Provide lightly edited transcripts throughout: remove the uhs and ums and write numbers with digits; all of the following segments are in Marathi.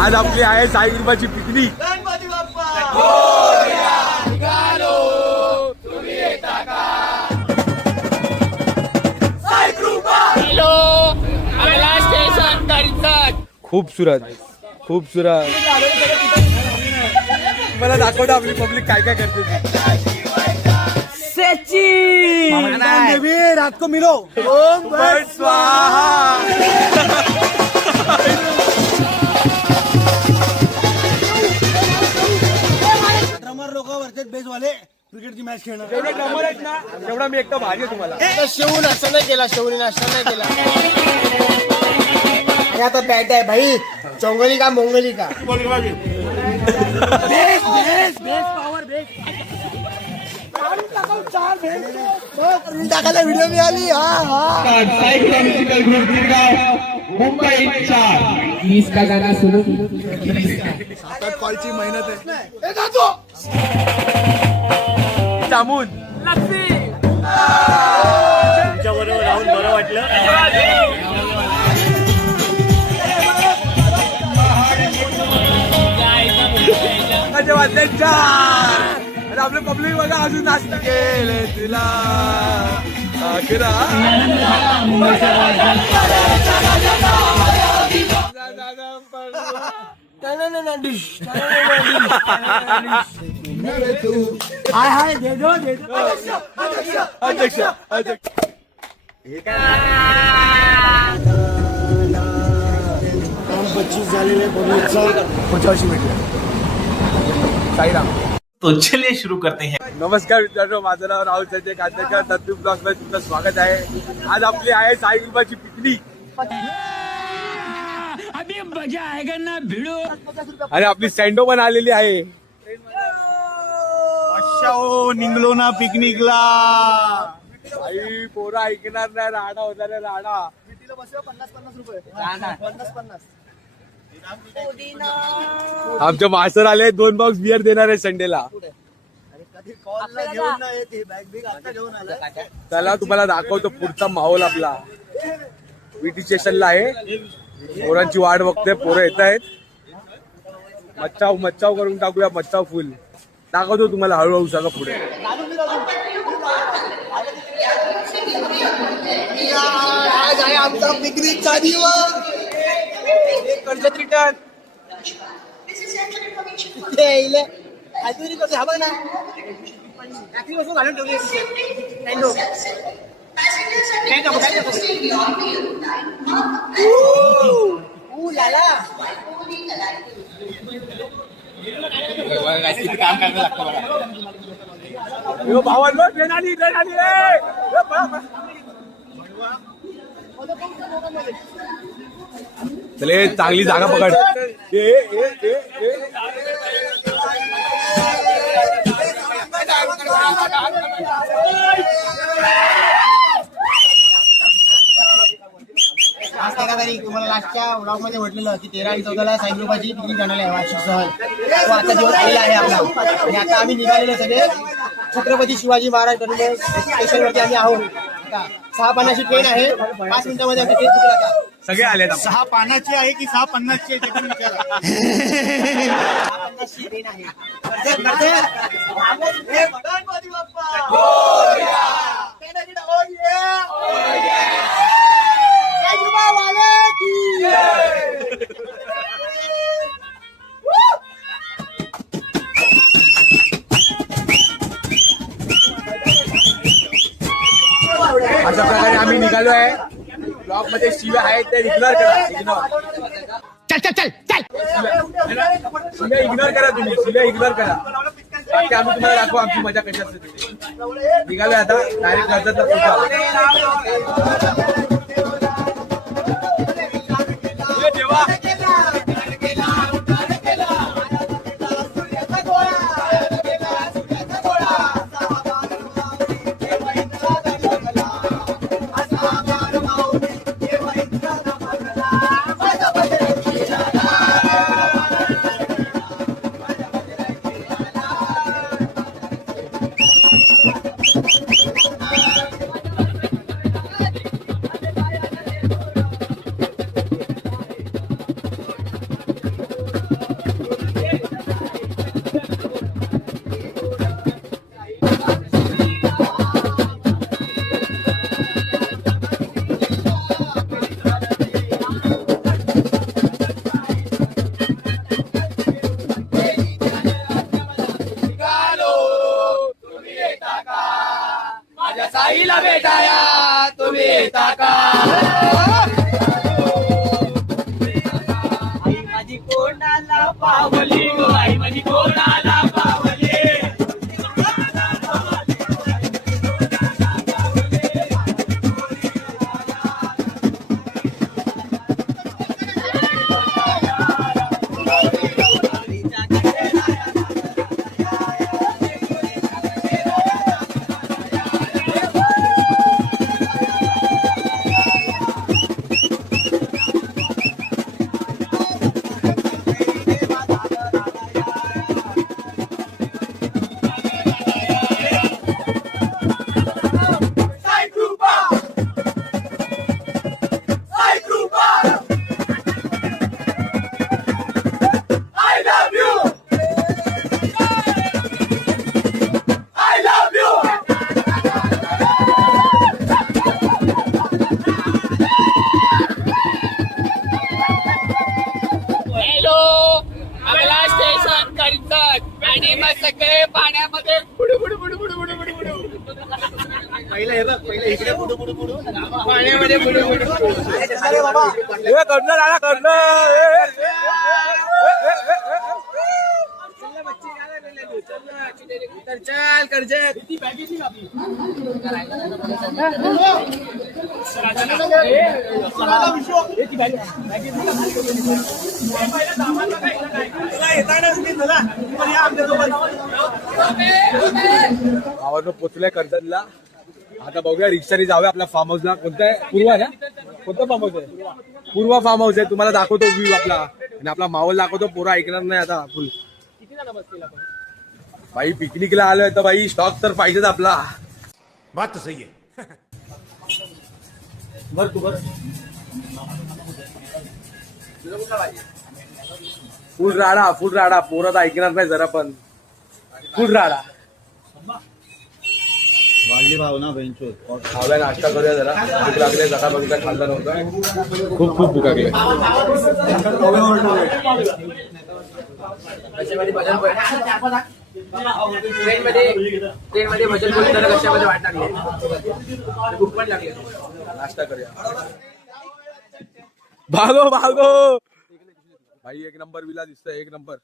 आज आपली आहे साई कृपाची पिकनिक. गणपती बाप्पा खूबसूरत खूबसूरत. मला दाखवतो आपली पब्लिक काय काय करते. रात को मिलो ओम भट स्वाहा. ड्रमर लोक वरचे बेस वाले क्रिकेटची मॅच खेळणार. जेवढे नंबर आहेत ना तेवढा मी एकदा भारी आहे तुम्हाला. शेवून असं नाही केला, शेवून नाश्ता नाही केला. आता बॅट आहे भाई, चोंगली का मोंगली का. Base base base power base टाकायला व्हिडिओ मिळाली. मुंबई 4 का गाना सुरू. कॉलची मेहनत आहे. जामून तुमच्या बरोबर राहून बरं वाटलं. आपलं पब्लिक बघा अजून नाश्ता केले तुला. हाय दे दो अध्यक्ष 25 झालेले पब्लिकचा पुढच्या वर्षी भेटूया. साईराम. तो चलिए शुरू करते हैं. नमस्कार मित्रांनो, माझं नाव राहुल संजय कांदेकर. तत्व ब्लॉग मध्ये तुमचं स्वागत आहे. आज आपली आहे साई कृपाची पिकनिक. अभी मजा आएगा ना भिड़ो. आणि आपली सँडो पण आलेली आहे. निघलो ना पिकनिकला. आई पोरा ऐकणार नाही. राडा होता रे राडा. 50 रुपये. आमचे मास्टर आले. 2 बॉक्स बिअर देणार आहे संडेला. चला तुम्हाला दाखवतो पुढचा माहोल आपला. विटी स्टेशनला आहे. पोरांची वाट बघते. पोरं येत आहेत. मच्छाव करून टाकूया. मच्छाव फुल दाखवतो तुम्हाला हळूहळू. सगळं पुढे आज आहे आमचा पिकनिकचा दिवस. कर्जत रिटर्न हा बघ ना. वस्तू घालून ठेवली. काम करायला लागतं मला. भावांनो ट्रेन आली. चले चांगली जागा पकड. आज 13 तारीख. तुम्हाला लास्टच्या ब्लॉग मध्ये म्हटलेलं की 13 आणि 14 साई कृपाची पिकनिक जाणार आहे वार्षिक सहल. तो आजचा दिवस आलेला आहे आपला. आणि आता आम्ही निघालेलो सगळे छत्रपती शिवाजी महाराज टर्मिनस स्टेशनवरती आम्ही आहोत. 6 पानाची ट्रेन आहे. 5 मिनिटांमध्ये आमची ट्रेन सुटला. आता सगळे आले. 6 पानाची आहे की 6 50ची आहे ते पण विचारा. 6 50ची ट्रेन आहे. गणपती बाप्पा अशा प्रकारे आम्ही निघालो आहे. ब्लॉग मध्ये शिव्या आहेत ते इग्नोर करा. शिव्या इग्नोर करा. तुम्ही शिव्या इग्नोर करा. बाकी आम्ही तुम्हाला दाखवू आमची मजा कशी असते. निघालोय आता डायरेक्ट कर्जतला पोहोचा. पावली गो आई मनी कोणाला पावली आपला स्टेशन करतात आणि मग सगळे पाण्यामध्ये बुडू बुडू बुडू बुडू बुडू बुडू बुडू पहिलं हे बघ, पहिलं इकडे बुडू बुडू बुडू पाण्यामध्ये बुडू बुडू अरे बाबा कडनं राणा कडनं चल करजे गावावर पोचलोय कर्जतला. आता बघूया रिक्षाने जाऊया आपल्या फार्म हाऊसला. कोणता आहे? पूर्वा ना? कोणतं फार्म हाऊस आहे? पूर्वा फार्म हाऊस आहे. तुम्हाला दाखवतो व्ह्यू आपला आणि आपला माहोल दाखवतो. पोरा ऐकणार नाही आता फुल. भाई पिकनिकला आलोय तर भाई स्टॉक तर पाहिजेच आपला. बात तो सही है. बर तू बर फुल राडा पोरात ऐकणार नाही जरा पण. फुल राडा वाढली भावना बेंचो खाऊया नाश्ता करूया जरा. भूक लागले जरा बघितला खाल्ला नव्हता. खूप भूक लागली. ट्रेनमध्ये भजन बोलताना कशामध्ये वाटणार नाही. भूक पण लागली. नाश्ता करूया. भागो भाई एक नंबर विला दिसतोय. एक नंबर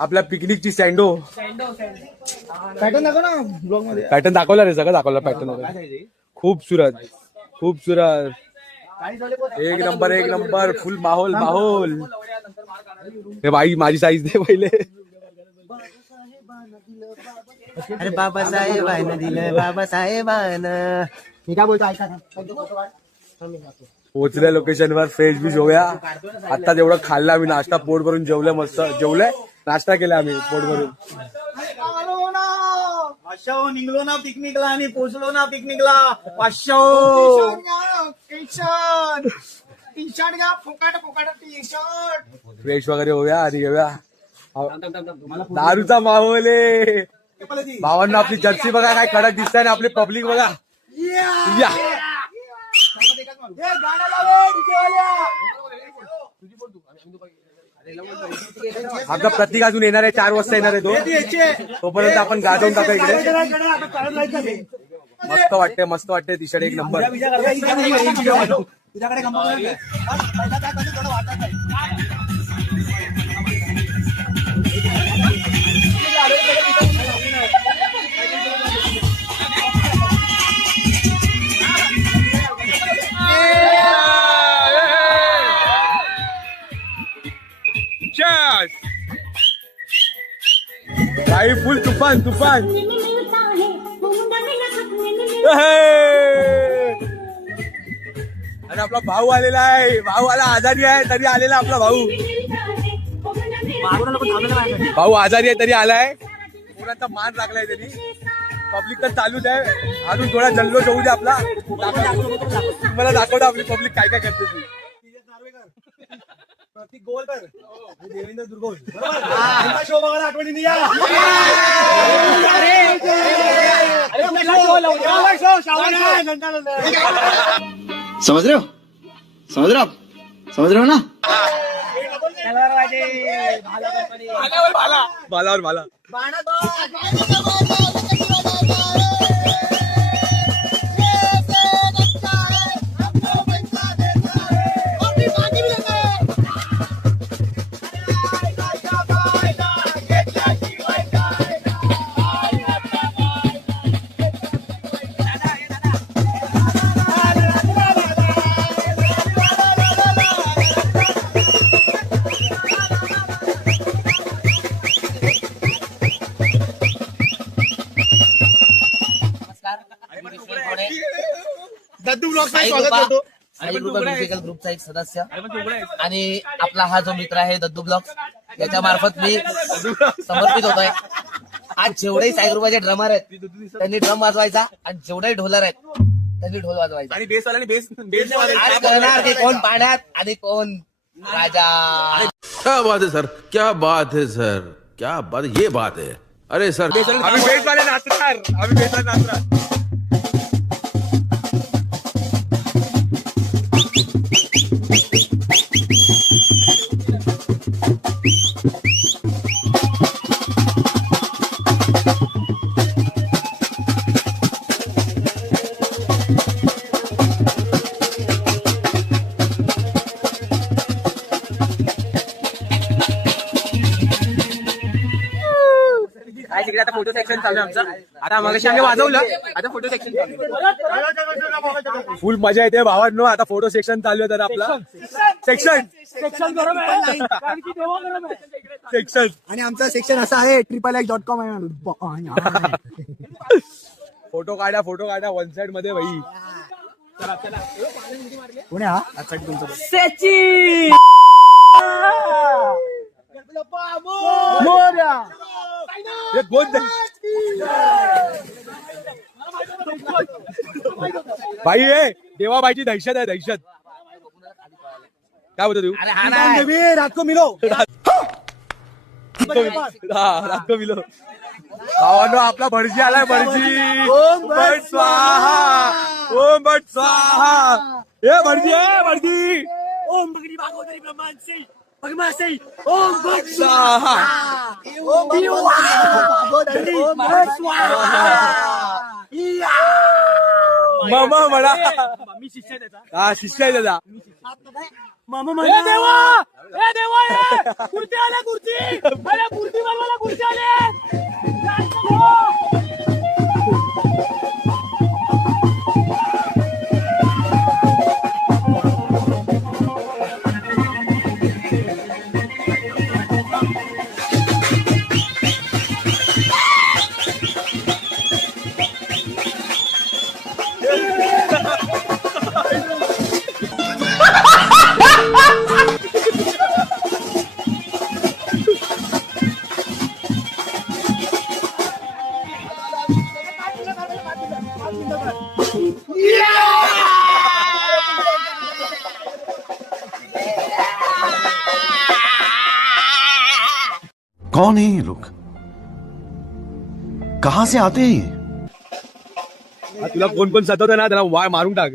आपल्या पिकनिकची सँडो पॅटर्न दाखव ना ब्लॉग मध्ये. पॅटर्न दाखवला रे. सगळं दाखवला पॅटर्न. खूप सुरत एक नंबर फुल माहोल. हे भाई माझी साईज दे पहिले. अरे बाबासाहेबानं दिलं बाबासाहेबानं. मी काय बोलतो ऐका ना. पोहोचल्या लोकेशनवर फ्रेश बीच होऊया. आता जेवढं खाल्लं आम्ही. नाश्ता पोट भरून जेवलं. मस्त जेवलंय. नाश्ता केला आम्ही पोट भरून. निघलो ना पिकनिकला आणि पोहोचलो ना पिकनिकला. 500 टी शर्ट घ्या. फुकाट टी शर्ट. फ्रेश वगैरे होऊया आणि घेऊया. दारूचा माहोल आहे. भावांना आपली जर्सी बघा काय कडक दिसताय ना. आपली पब्लिक बघा. या आमचा प्रतीक अजून येणार आहे. 4 वाजता येणार आहे तो. तोपर्यंत आपण गाजवून टाका इकडे. मस्त वाटते टी शर्ट एक नंबर. भाई फुल तुफान आणि आपला भाऊ आलेला आहे. भाऊ आला आजारी आहे तरी आलेला आपला भाऊ आजारी आहे तरी आलाय. पोरांचा मान राखलाय त्यांनी. पब्लिक तर चालूच आहे. अजून थोडा जल्लोष होऊ दे आपला. तुम्हाला दाखवतो आपली पब्लिक काय करते ती. प्रतीक गोलकर देवेंद्र दुर्गोल शो बघायला आठवणी या. समझ रहे हो ना. भाला स्वागत करतो. म्युझिकल ग्रुपचा एक सदस्य आणि आपला हा जो मित्र आहे दद्दू ब्लॉग्स याच्या मार्फत मी समर्पित होतोय. आज जेवढेही साई ग्रुपाचे ड्रमर आहेत त्यांनी ड्रम वाजवायचा आणि जेवढेही ढोलर आहेत त्यांनी ढोल वाजवायचा. आणि बेसवाल्याने बेस आज कळणार की कोण पाण्यात आणि कोण राजा. क्या बात है सर, क्या बात है सर, क्या बात, ये बात है. अरे सर, आम्ही बेसवाले नाचणार, आम्ही बेसवाले नाचणार. काय तिकडे आता फोटो सेक्शन चालू आहे आमचं. आता मगाशी आम्ही वाजवलं, आता फोटो सेक्शन चालू आहे. फुल मजा येते भावांनो. आता फोटो सेक्शन चालू आहे. तर आपला सेक्शन सेक्शन आणि आमचा सेक्शन असा आहे XXX.com आहे. फोटो काढा वन साइड मध्ये भाई. कोण आहे हा? हे कोण ते? भाई हे देवाबाईची दहशत आहे, दहशत. काय बोलतो तू? रातको मिलो. रात को मिलो. भावांनो आपला भटजी आलाय, भटजी. ओम भट स्वाहा, ओम भट स्वाहा. हे भटजी, भटजी. ओम भगरी भागवतरी ब्रह्मांसी भगमासी ओम भट स्वाहा. ओम भागवतरी भट स्वाहा. मामा म्हणा. मी शिष्य त्याचा. हा शिष्य आहे त्याचा. मामा म्हणा. ए देवा, कुर्ती आल्या, कुर्ती. अरे कुर्ती बनवायला कुर्ती आले. कौन है ये लोग, कहां से आते हैं ये? तुला कोण कोण सतवतं ना त्याला वाय मारून टाक.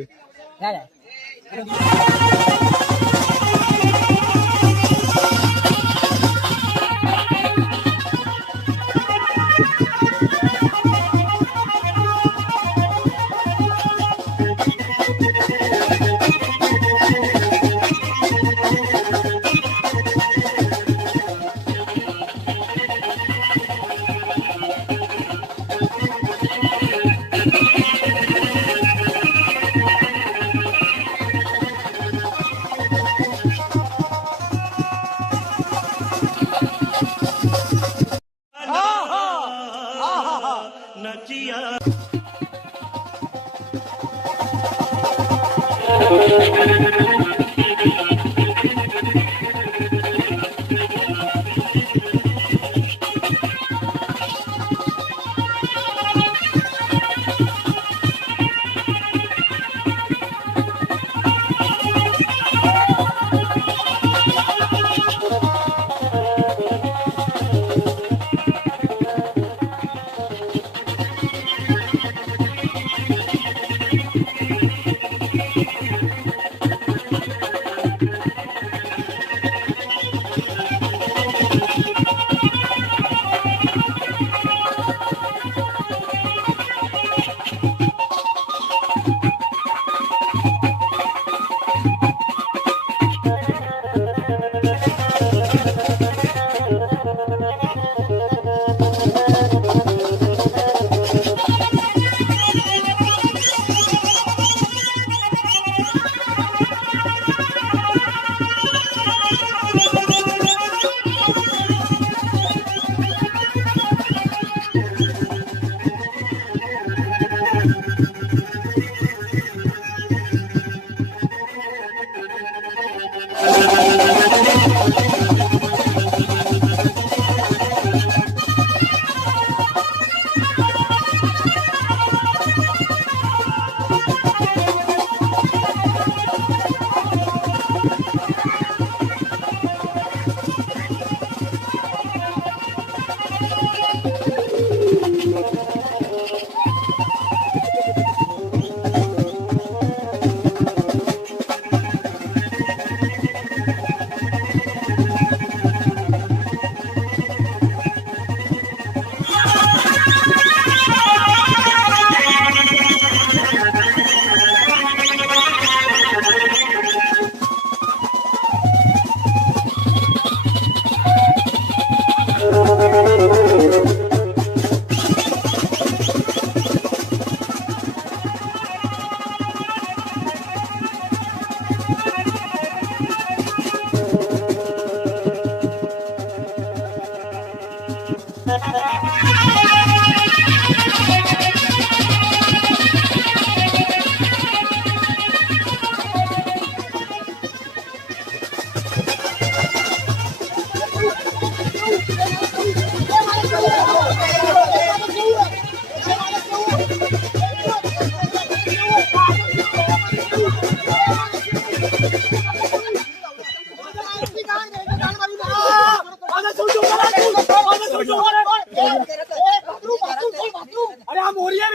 अरे हा मोरिया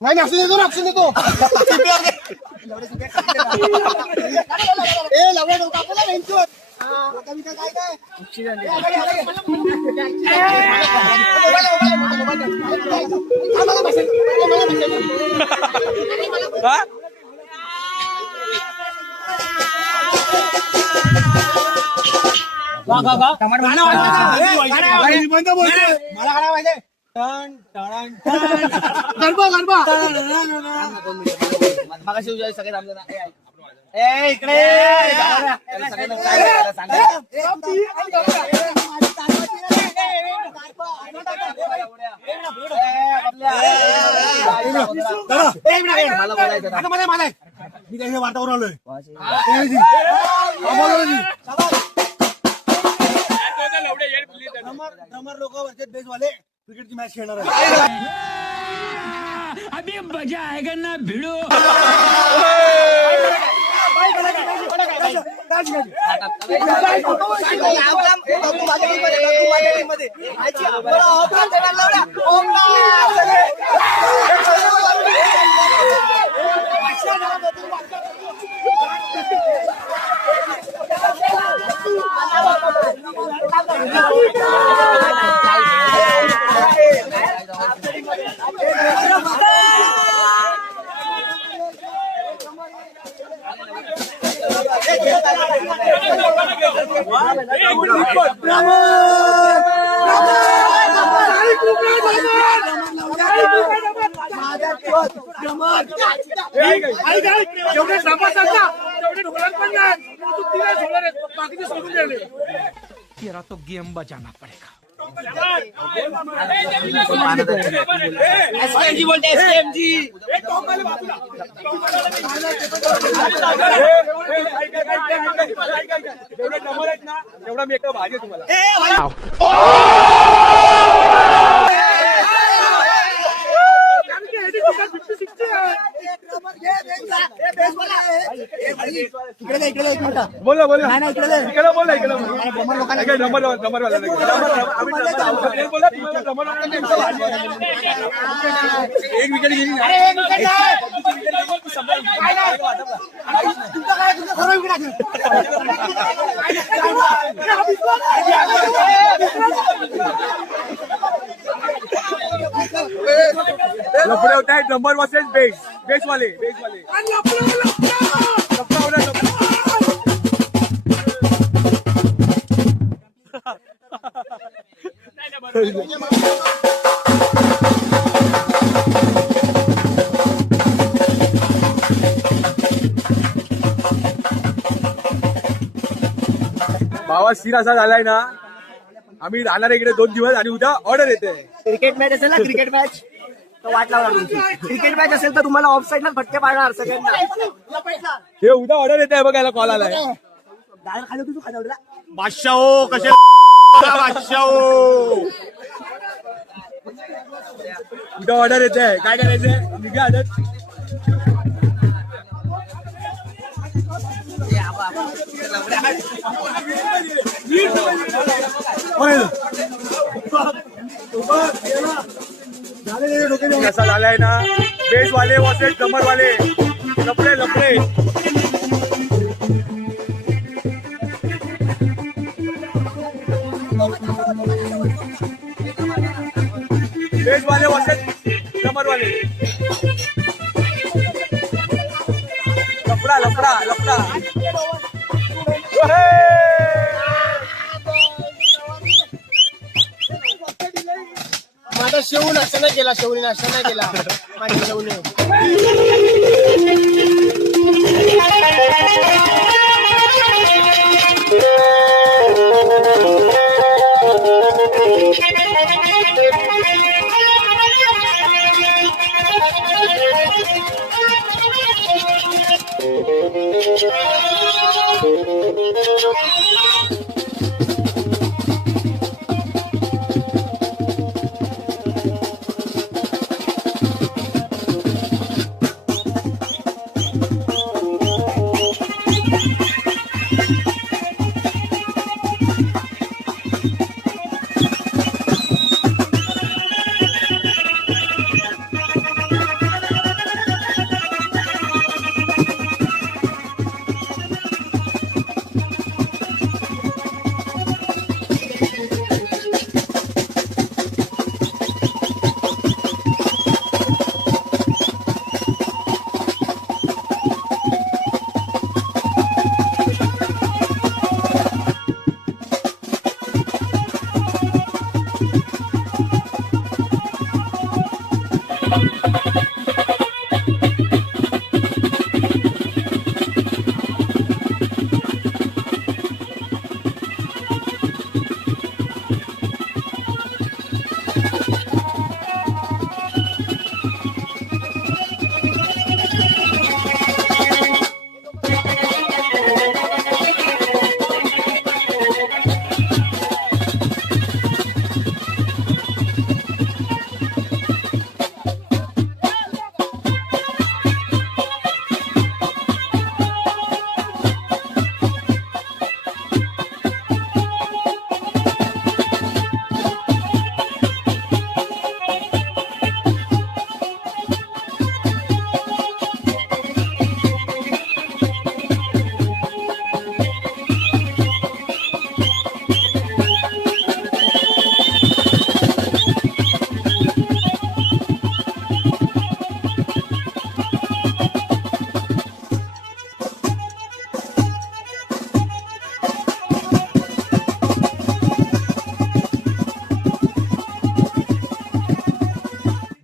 नाही अक्षन देतो ना अक्षन देतो ए लवड्या डोका आपल्याला वेंचूर काय काय मला काय माहिती मागाशी सगळे थांबले ना ए इकडे मला बोलायचं मी काही वातावरण आलोय लोक बेसवाले क्रिकेटची मॅच खेळणार आहे अभी मजा आएगा ना भिड़ो तेरा तो गेम बजाना पड़ेगा SKMG बोलते SKMG एवढा मी एकटा भाजी तुम्हाला बोला बोला इकडे बोला इकडे ड्रमर एक विकेट गेली लफड़े होता है ड्रमर वर्सेस बेस वाले भावा सीर असा झालाय ना आम्ही राहणार इकडे 2 दिवस आणि उद्या ऑर्डर येते क्रिकेट मॅच असेल ना क्रिकेट मॅच तर वाट लावणार तुमची क्रिकेट मॅच असेल तर तुम्हाला ऑफ साईडला फटके पाडणार सगळ्यांना हे उद्या ऑर्डर येते बघायला कॉल आलाय डाळ खाली तू खाली बादशाह कसे बादशाह उद्या ऑर्डर येते काय करायचंय निघा आदत कसा झालाय ना बेस वाले वर्सेस ड्रमर वाले लफड़े बेस वाले वर्सेस ड्रमर वाले लफड़ा माझा शेवू नाश्ता नाही केला शेवणी नाश्ता नाही केला माझ्या शेवणे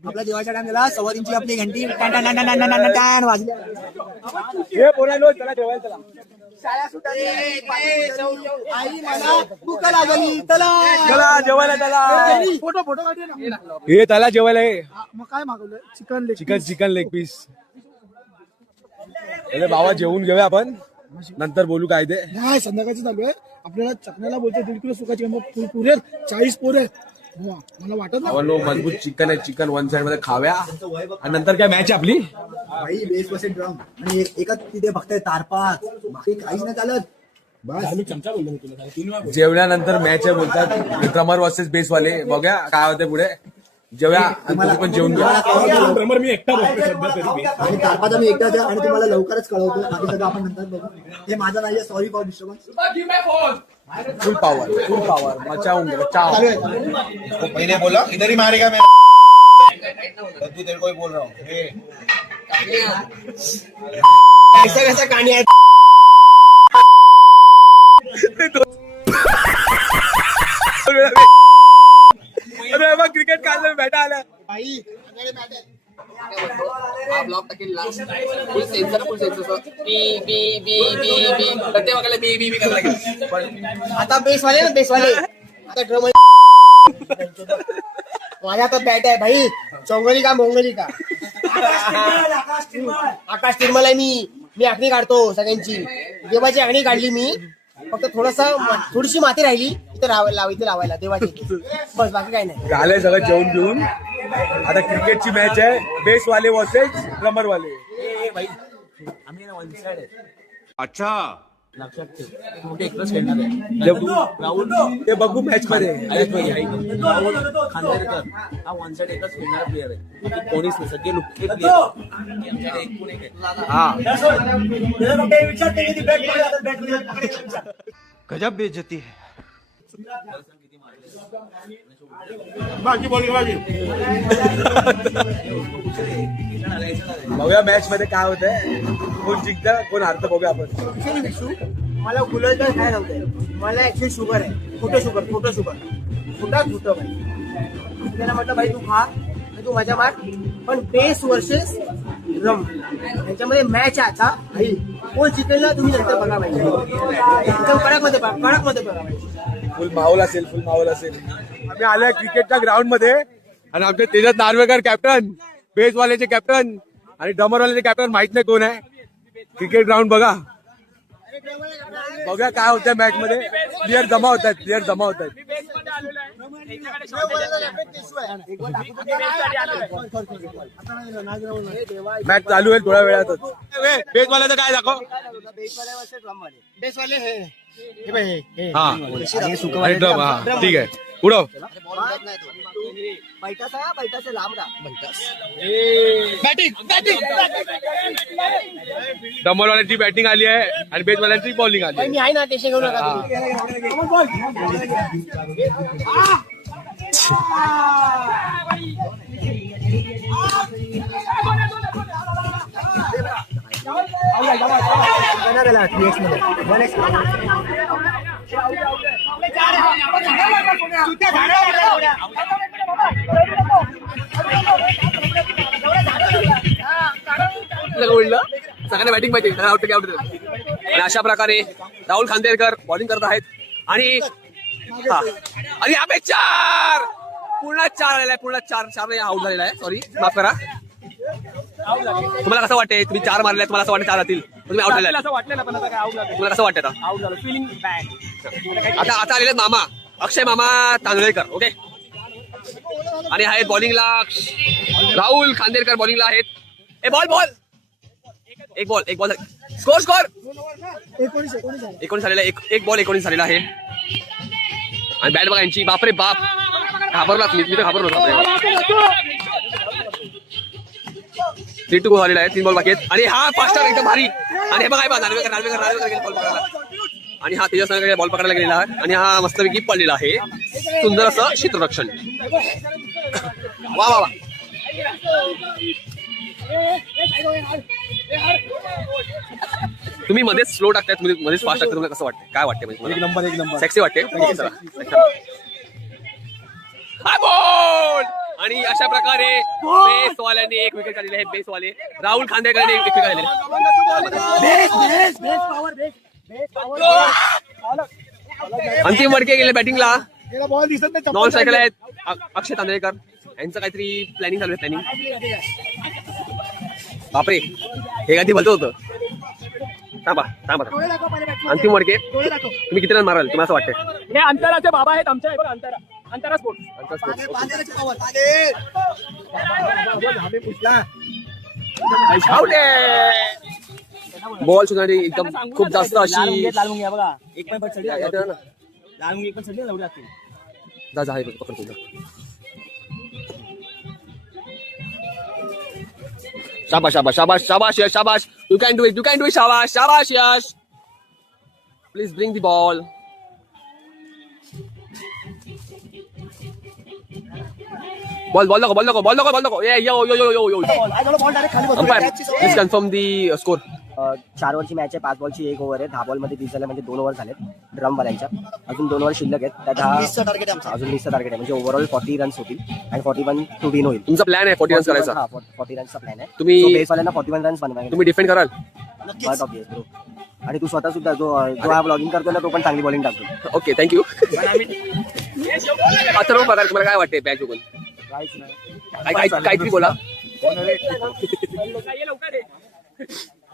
आपल्या जेवायच्या टाइमला 3:15 आपली घंटी टन टन टन टन टन टन वाजली. हे पोरांनो चला जेवायला चला. आई मला भूक लागली. चला चला जेवायला चला. फोटो काढूया ना. हे त्याला जेवायला आहे. मग काय मागवलं? Chicken leg chicken leg piece. अरे बाबा जेवून घेऊया आपण, नंतर बोलू काय ते. नाही, संध्याकाळचं चालू आहे. आपल्याला चकण्याला बोलतो 1.5 किलो सुकाची पुरेल. 40 पोरे. मला वाटत ना लो मजबूत चिकन आहे. चिकन वन साइड मध्ये खाव्या आणि नंतर काय मॅच आपली. भाई बेस वसे ड्रम आणि एकच तिथे बघताय तारपात, बाकी काहीच नाही चालत. जेवल्यानंतर मॅच आहे बोलतात. ड्रमर वर्सेस बेस वाले. बघूया काय होते पुढे. जेवूया आणि तुम्ही पण जेवून घ्या. आणि तारपाचा मी एकटाच आहे आणि तुम्हाला लवकरच कळवतो. बाकी सगळं आपण नंतर बघू. हे माझं नाहीये, sorry for disturbance. Full power मचाऊंगे चाओ. पहले बोला इधर ही मारेगा मैं तू तेरे को ही बोल रहा हूँ. कैसा कैसा कहानी आहे. अरे बघ क्रिकेट काढलं बॅटा आला. भाई हा ब्लॉग टाकेल लास्ट फुल सेन्सर बी बी बी बी बी प्रत्येक वाकायला बी बी बी करायला लागेल. पण आता बेसवाले ना, बेसवाले आता ड्रम. माझ्या हातात बॅट आहे भाई. चौंगली का मोंगली का. आकाश तिरमल आहे मी आखणी काढतो सगळ्यांची. देवाची आखणी काढली मी. फक्त थोडीशी माती राहिली इथे लावायला देवाची. बस बाकी काही नाही. झालंय सगळं जेवून घेऊन. आता क्रिकेटची मॅच आहे. बेस वाले वर्सेस ड्रमर वाले. अच्छा लक्षात ठेव, कुठे एकच खेळणार आहे. ते बघू मॅच मध्ये. राहुल खांदेरकर हा वन साइड एकच खेळणारा प्लेअर आहे. बाकी कोणीच नाही, सगळे लुक्के प्लेअर. एकूण एक आहे. हा गजब बेइज्जती है. बघूया मॅच मध्ये काय होतंय. कोण जिंकतं कोण हारतं बघूया आपण. मला गुलाबजाम काय नव्हतं. मला ऍक्च्युअली शुगर आहे. खोटं शुगर खोटं भाई. त्याला म्हटलं भाई तू खा, तू मजा मार, पण बेस वर्सेस रम यांच्यामध्ये मॅच आहे आता. भाई कोण जिंकेल ना तुम्ही नंतर बघा पाहिजे. एकदम कडक मध्ये बघा पाहिजे. फुल माहोल असेल. आम्ही आलोय क्रिकेटच्या ग्राउंड मध्ये आणि आमचे तेजस नार्वेकर कॅप्टन, बेसवाल्याचे कॅप्टन आणि ड्रमरवाल्याचे कॅप्टन माहित नाही कोण आहे. क्रिकेट ग्राउंड बघा बघा काय होतंय मॅच मध्ये. प्लेयर जमा होत आहेत, प्लेयर जमा होत आहेत. मॅच चालू आहे थोड्या वेळातच. बेसवाल्याचं काय दाखव. बेसवाले हे बघ, हे हा आणि ड्रम. हा ठीक आहे उडव. डमरवाल्यांची बॅटिंग आली आहे आणि बेसवाल्यांची बॉलिंग आली आहे. मी आहे ना, टेन्शन घेऊ नका सगळ्यांना बॅटिंग पाहिजे. आणि अशा प्रकारे राहुल खांदेकर बॉलिंग करत आहेत आणि यापे 4 पूर्ण 4 आलेला आहे. पूर्ण 4 आउट झालेला आहे. सॉरी माफ करा. तुम्हाला कसं वाटतंय. तुम्ही 4 मारले, तुम्हाला असं वाटतं 4 राहतील, तुम्ही आउट झाले. तुम्हाला कसं वाटतं आता आलेले मामा अक्षय मामा तांदळेकर. ओके आणि आहेत बॉलिंगला राहुल खांदेकर बॉलिंगला आहेत. एक बॉल स्कोर 19 झालेला आहे. एक बॉल 19 झालेला आहे. आणि बॅट बघा यांची. बापरे बाप घाबरलाच. मी तर घाबरलो. 3-2 झालेला आहे. 3 बॉल बाकी आहेत. आणि हा फास्टर एकदम भारी. आणि हे बघा नार्वेकर बॉल पकडायला. आणि हा तेजस नार्वेकर बॉल पकडायला गेलेला आहे. आणि हा मस्तपैकी पडलेला आहे. सुंदर असं क्षेत्ररक्षण. वा वा वा. तुम्ही मध्येच स्लो टाकताय, तुम्ही मध्येच फास्ट टाकताय. तुम्हाला कसं वाटतं. काय वाटतं म्हणजे एक नंबर सेक्सी वाटते. बॉल. आणि अशा प्रकारे बेसवाल्याने 1 विकेट काढलेली आहे. बेसवाले राहुल खांदेकरने 1 विकेट काढलेली आहे. अंतिम वडके गेले बॅटिंगला. नॉन स्ट्रायकला आहेत अक्षय तांदळेकर. यांचं काहीतरी प्लॅनिंग चालू आहे. प्लॅनिंग बापरे हे कधी भलतं होतं. थांबा अंतिम वडके तुम्ही किती रन माराल तुम्हाला असं वाटतं. हे अंतराचे बाबा आहेत आमच्या. अंतरा स्पोर्ट्स. बॉल सुद्धा एकदम खूप जास्त अशी लाल मुंगी बघा. एक पण चढली लाल मुंगी एक पण चढली लावली जाते. जा पकड तुझा. शाबाश. You can do it. शाबाश यश. Please bring the ball. Ball नको. Yo. Umpire, please confirm the score. 4 ओव्हरची match आहे. 5 बॉलची 1 ओव्हर आहे. 10 बॉल मध्ये 20 झाले म्हणजे 2 ओव्हर झालेत ड्रम वाल्यांच्या. अजून 2 ओव्हर शिल्लक आहेत. त्यात अजून 20चं टार्गेट आहे. म्हणजे ओव्हरऑल 40 रन्स होतील आणि 41 टू विन होईल. तुमचा प्लॅन आहे 40 रन्स करायचा. 40 रन्सचा प्लॅन आहे. तुम्ही बेसवाल्यांना 41 रन्स बनवायचे. तुम्ही डिफेंड कराल. आणि तू स्वतः सुद्धा जो हा ब्लॉगिंग करतो ना तो पण चांगली बॉलिंग टाकतो. Okay thank you. अथर्व पगार तुम्हाला काय वाटते मॅच बघून. काहीतरी बोला.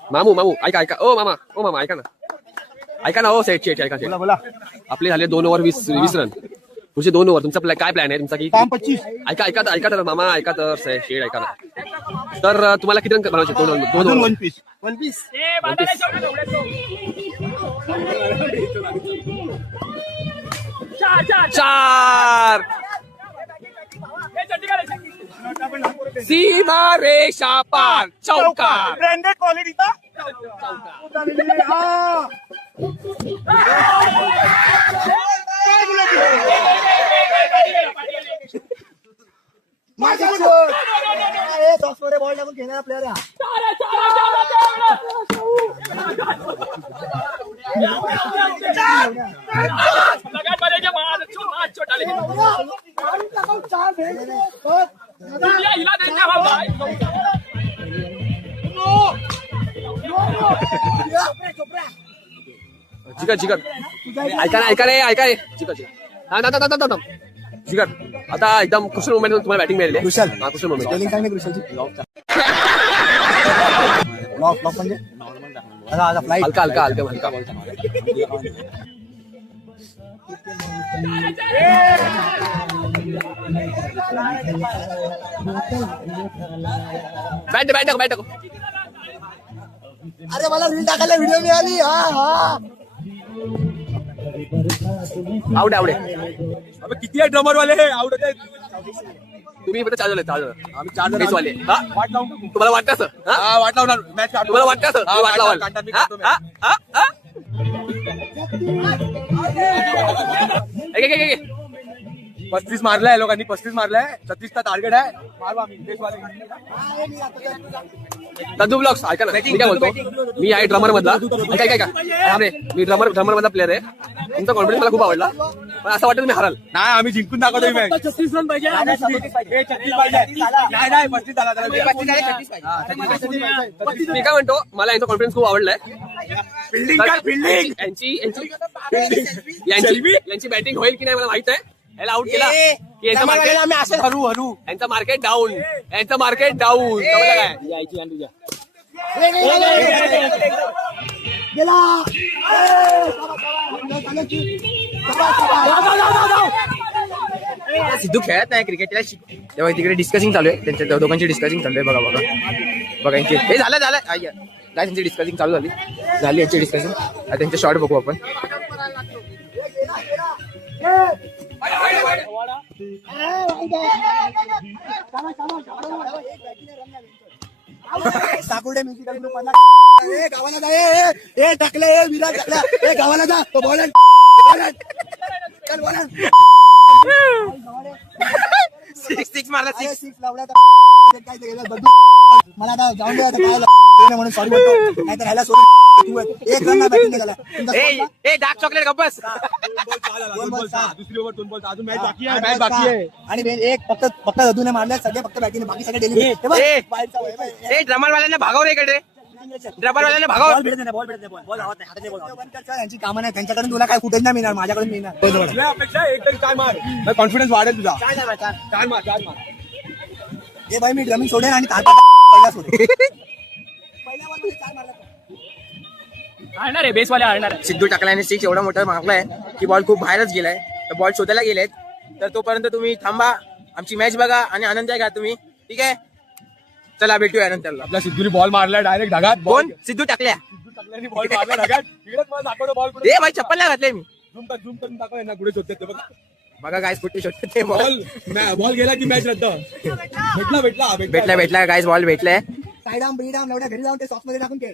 मामू ऐका ओ मामा ऐका ना हो सेट ऐका. आपले झाले 2 ओव्हर 20 रन. तुमचे 2 ओव्हर. तुमचा काय प्लॅन आहे तुमचा की 25. ऐका तर मामा ऐका तर शेड ऐका ना. तर तुम्हाला किती रन बनवायचे. 2 ओव्हर. 1 पीस. 4 सीमा रेषा पार चौकार. ब्रँडेड क्वालिटीचा बॉल टाकून घेणार प्लेअर. जिगर ऐका रे जिगर जिगर. आता एकदम कुशल मोमेंट तुम्हाला बॅटिंग मिळेल. कुशल मोमेंट. ब्लॉक म्हणजे फ्लाईट हलका हलका हलका हलका बॅट बॅट बॅट अरे मला रील टाकायला व्हिडिओ मिळाली हा आवडे आवडे अबे किती आहे ड्रमर वाले आवडत आहेत तुम्ही इकडे चार्जर चार्जर आम्ही चार जण बेस वाले हा वाट लावून टाकू. तुम्हाला वाटतं असं हा? हा, वाट लावणार मॅच तुम्हाला वाटतं असं तुम्ही वाट लावाल हा? हा? हा? एक, एक, एक, एक. 35 मारलाय लोकांनी 35 मारलाय 36 चा टार्गेट आहे मारू आम्ही देशवाले. दद्दू ब्लॉग्स ऐका ना मी काय बोलतो मी आहे ड्रमर मधला काय काय काय मी ड्रमर मधला प्लेअर आहे तुमचा कॉन्फिडन्स मला खूप आवडला पण असं वाटतं तुम्ही हराल नाही आम्ही जिंकून दाखवतो मॅच 36 रन पाहिजे. 36 पाहिजे नाही 35 झाला मी काय म्हणतो मला यांचा कॉन्फिडन्स खूप आवडलाय फिल्डिंग काय फिल्डिंग यांची बॅटिंग होईल की नाही मला माहित आहे याला आउट केला की यांचं मार्केट आम्ही असं हरू हरू यांचं मार्केट डाऊन यांचं मार्केट डाऊन काय सिद्धू खेळत नाही क्रिकेट तेव्हा तिकडे डिस्कसिंग चालू आहे त्यांच्या दोघांची डिस्कसिंग चालू आहे बघा बघा बघा यांची हे झालं काय त्यांची डिस्कसिंग चालू झाली यांची डिस्कसिंग त्यांचे शॉट बघू आपण साकुर्डे म्युझिकल ग्रुप गावाला जा टाकले विराट टाकला गावाला जा तो बॉल सिक्स मारला सिक्स लावला काय मला आता जाऊन द्या काय म्हणून सॉरी बोलतो नाहीतर ह्याला सोडून एक रन बॅटिंग झाला डार्क चॉकलेट गप्पस दुसरी ओव्हर 2 बॉल अजून मॅच बाकी आहे मॅच बाकी आहे आणि एक फक्त ददूने मारले सगळे फक्त बॅटिंग बाकी सगळे डेली ड्रमरवाल्यांना भागव रे इकडे ड्रमरवाल्यांना भागव यांची कामं नाही त्यांच्याकडून तुला काय कुठेच नाही मिळणार माझ्याकडून मिळणार तुझ्या अपेक्षा एक तरी काय मार कॉन्फिडन्स वाढेल तुझा चार मार हे भाई मी ड्रमिंग सोडेन आणि पहिला सोडेन हारणार आहे बेसवाले हारणार आहे. सिद्धू टाकल्याने सिक्स एवढा मोठा मारलाय की बॉल खूप बाहेरच गेलाय तर बॉल शोधायला गेलेत तर तोपर्यंत तुम्ही थांबा आमची मॅच बघा आणि आनंद घ्या तुम्ही ठीक आहे चला भेटूया नंतरला आपल्या सिद्धूने बॉल मारलाय डायरेक्ट ढगात कोण सिद्धू टाकल्या बॉल मारला ढगात इकडेच मला दाखवतो बॉल ए भाई चप्पल नाही घातले मी झूम करून दाखव ना कुठे शोधते ते बघा गायस कुठे शोधते ते बॉल बॉल गेला की मॅच रद्द भेटला गायस बॉल भेटलाय साईडाम बीडाम एवढ्या घरी जाऊन ते सॉक्स मध्ये टाकून खेळ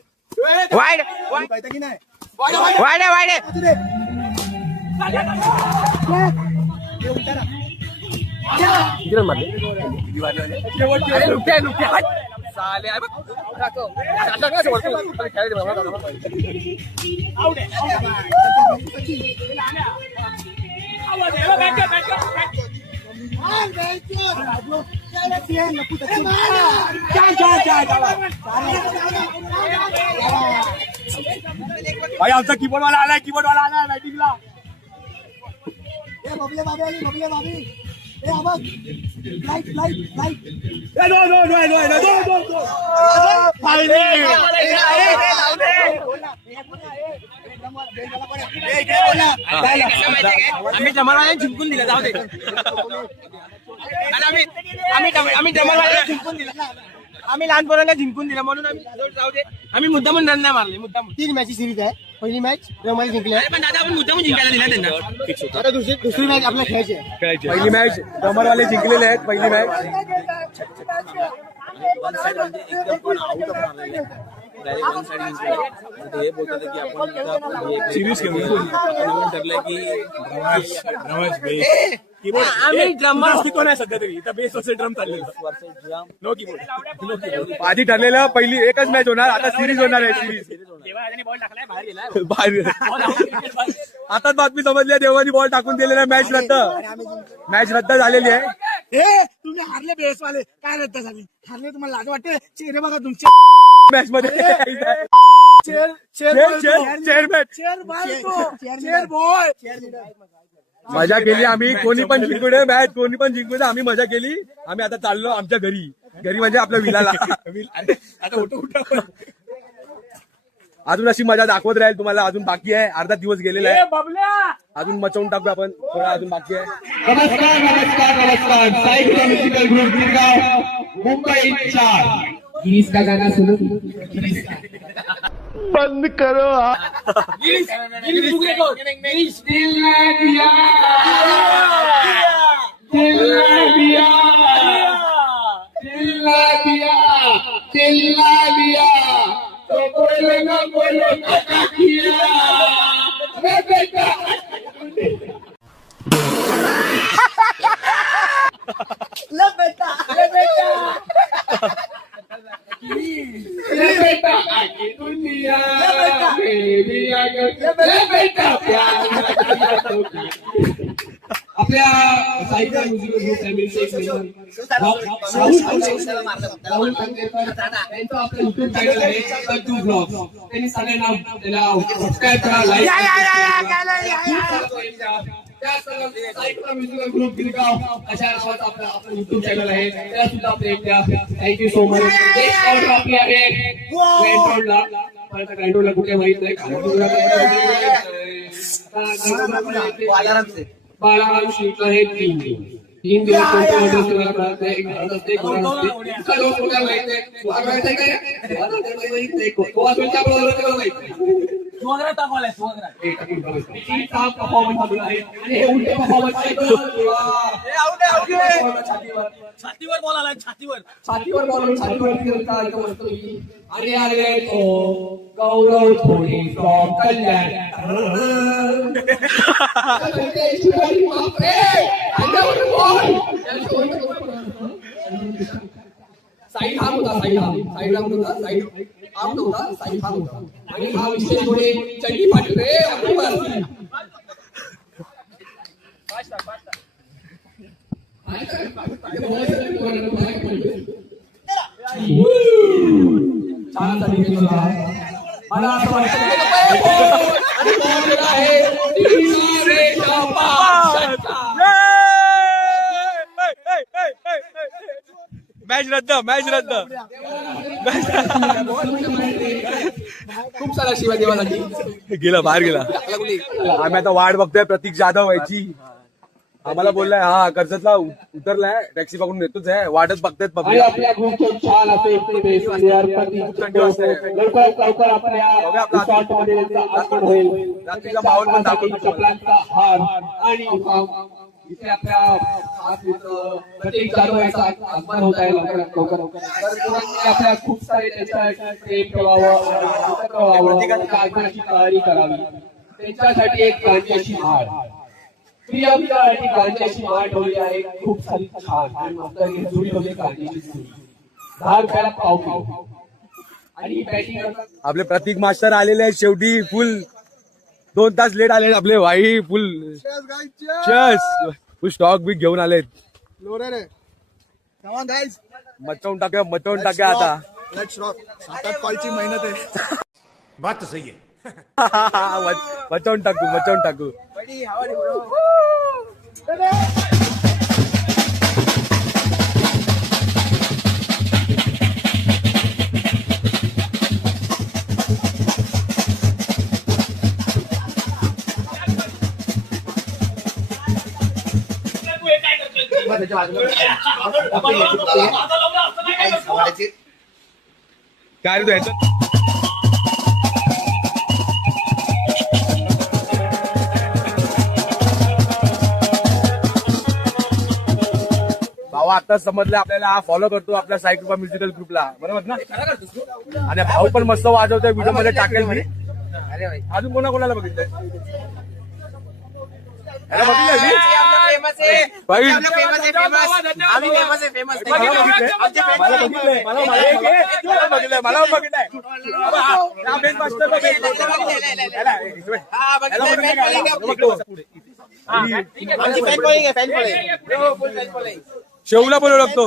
वाईड की नाही वाईड किती रन मारले अरे लुक्या हट. साले आहे बघ. दाखव. आता काय वरती खेळायचं भाई आमचा कीबोर्ड वाला आलाय बॅटिंगला आम्ही ड्रमरवाल्यांना जिंकून दिलं जाऊ दे आम्ही ड्रमरवाल्यांना जिंकून दिलं आम्ही लहान पोरांना जिंकून दिलं म्हणून आम्ही जाऊ दे आम्ही मुद्दामून रन नाही मारले मुद्दामून 3 मॅची सिरीज आहे पहिली मॅच रमाई जिंकली आहे पण दादा आपण मुद्दामून जिंकायला दिला त्यांना आता दुसरी मॅच आपल्याला खेळायची आहे पहिली मॅच ड्रमरवाले जिंकलेले आहेत पहिली मॅच सिरीज आम्ही ड्रमर की कोण आहे सध्या तरी इथं बेस वरचे ड्रम चाललेलं नो कीबोर्ड आधी ठरलेलं पहिली एकच मॅच होणार आता सिरीज होणार आहे सिरीज देवाने बॉल टाकलाय बाहेर गेला बाहेर आताच बातमी समजली आहे देवानी बॉल टाकून दिलेला मॅच रद्द झालेली आहे तुम्ही हारले बेसवाले काय रद्द झाले हारले तुम्हाला लाज वाटते चेहरे बघा तुमचे मॅच मध्ये मजा केली आम्ही कोणी पण जिंकू दे मॅच कोणी पण जिंकू दे आम्ही मजा केली आम्ही आता चाललो आमच्या घरी म्हणजे आपल्या विलाला आता अजून अशी मजा दाखवत राहील तुम्हाला. अजून बाकी आहे, अर्धा दिवस गेलेला आहे, बबल्या अजून मचवून टाकू आपण. थोडा अजून बाकी आहे. नमस्कार नमस्कार नमस्कार साईकृपा म्युझिकल ग्रुप गिरगाव मुंबई 4 गिरीश का गाना सुनो. बंद करो गिरीश फुगरे कोण? गिरीश दिल ना दिया दिल ना दिया दिल ना दिया दिल ना दिया तो बोलो ना बोलो क्या किया रे बेटा रे बेटा आगे दुनिया मेरी आगे रे बेटा प्यार तो आपल्या साहित्य म्युझिकल ग्रुप फॅमिलीचे एक मेंबर राहुल खांडेकर त्यांचं आपलं युट्यूब चॅनल आहे दद्दू ब्लॉग्स. त्यांनी सगळ्यांना त्याला सबस्क्राईब करा, लाईक त्या सर्व साहित्य म्युझिकल ग्रुप गिरगाव अशा नावाचं आपलं युट्यूब चॅनल आहे, त्याला सुद्धा आपल्या द्या. Thank you so much. एक ऑर्डर आपली आहे ग्रँडरोडला. मला ग्रँडरोडला कुठे माहित नाही. बाळाराम स्ट्रीटला हे 3 दिवस कोणते ऑर्डर तुम्हाला कळत नाही. एक घरात असते, कोण असते, इतका लोक कुठे माहित नाही. वाजवायचं काय माहित नाही, वाजवायचं आपलं ऑर्डर माहित नाही. सुवग्रा दाखवलाय सुवग्रा. परफॉर्मन्स आपला आहे आणि हे उलटे परफॉर्मन्स छातीवर बोलायला छातीवर. छातीवर बोलून छातीवर आणि आले तो गौरव थोडी फ्रॉम कल्याण. साईड हा होता, साईड हा होता, साईड आम होता, साईड हा होता. आणि हा विषय पुढे चंडी पाटील रे छान मला असं मॅच रद्द, मॅच रद्द. खूप सारा शिवाय देवासाठी गेला, बाहेर गेला. आम्ही आता वाट बघतोय प्रतीक जाधव व्हायची. आम्हाला बोललाय हा कर्जतला उतरलाय, टॅक्सी पकडून येतोच आहे. वाटच बघतायत आणि पब्लिक. आपल्या ग्रुपचे छान असे बेस प्लेयर लवकरात लवकर आपल्या रिसॉर्टमध्ये त्यांचं आगमन होईल. रात्रीचा माहोल पण दाखवतो. चपलांचा हार आणि इथे आपल्या खास मित्र प्रतीक जाधव यांचा आगमन होत आहे लवकरात लवकर. तर तुम्ही आपल्या खूप सारे त्यांच्या प्रेम ठेवावं, आगमनाची तयारी करावी. त्यांच्यासाठी एक गांजाची हार प्रियंका आणि गांजाची माळ ठेवली आहे. खूप सारी छान आणि मस्त जुडी ठेवली गांजाची जुडी. 10 रुपयाला पाव किलो आणि बॅटिंग आपले प्रतीक मास्टर आलेले आहेत शेवटी. फुल 2 तास लेट आले आपले भाई. फुल फुल स्टॉक बी घेऊन आलेत. मचवून टाकूया, मचवून टाकूया आता. कॉलची मेहनत आहे. बात तो सही है. मचवून टाकू, मचवून टाकू. काय रे तू ह्याचं? भाऊ आता समजलं आपल्याला, हा फॉलो करतो आपल्या साईकृपा म्युझिकल ग्रुपला, बरोबर ना? आणि भाऊ पण मस्त वाजवतोय, व्हिडिओ मध्ये टाकेल मी. अजून कोणाला बघितलंय? मला शेवला बोलू लागतो.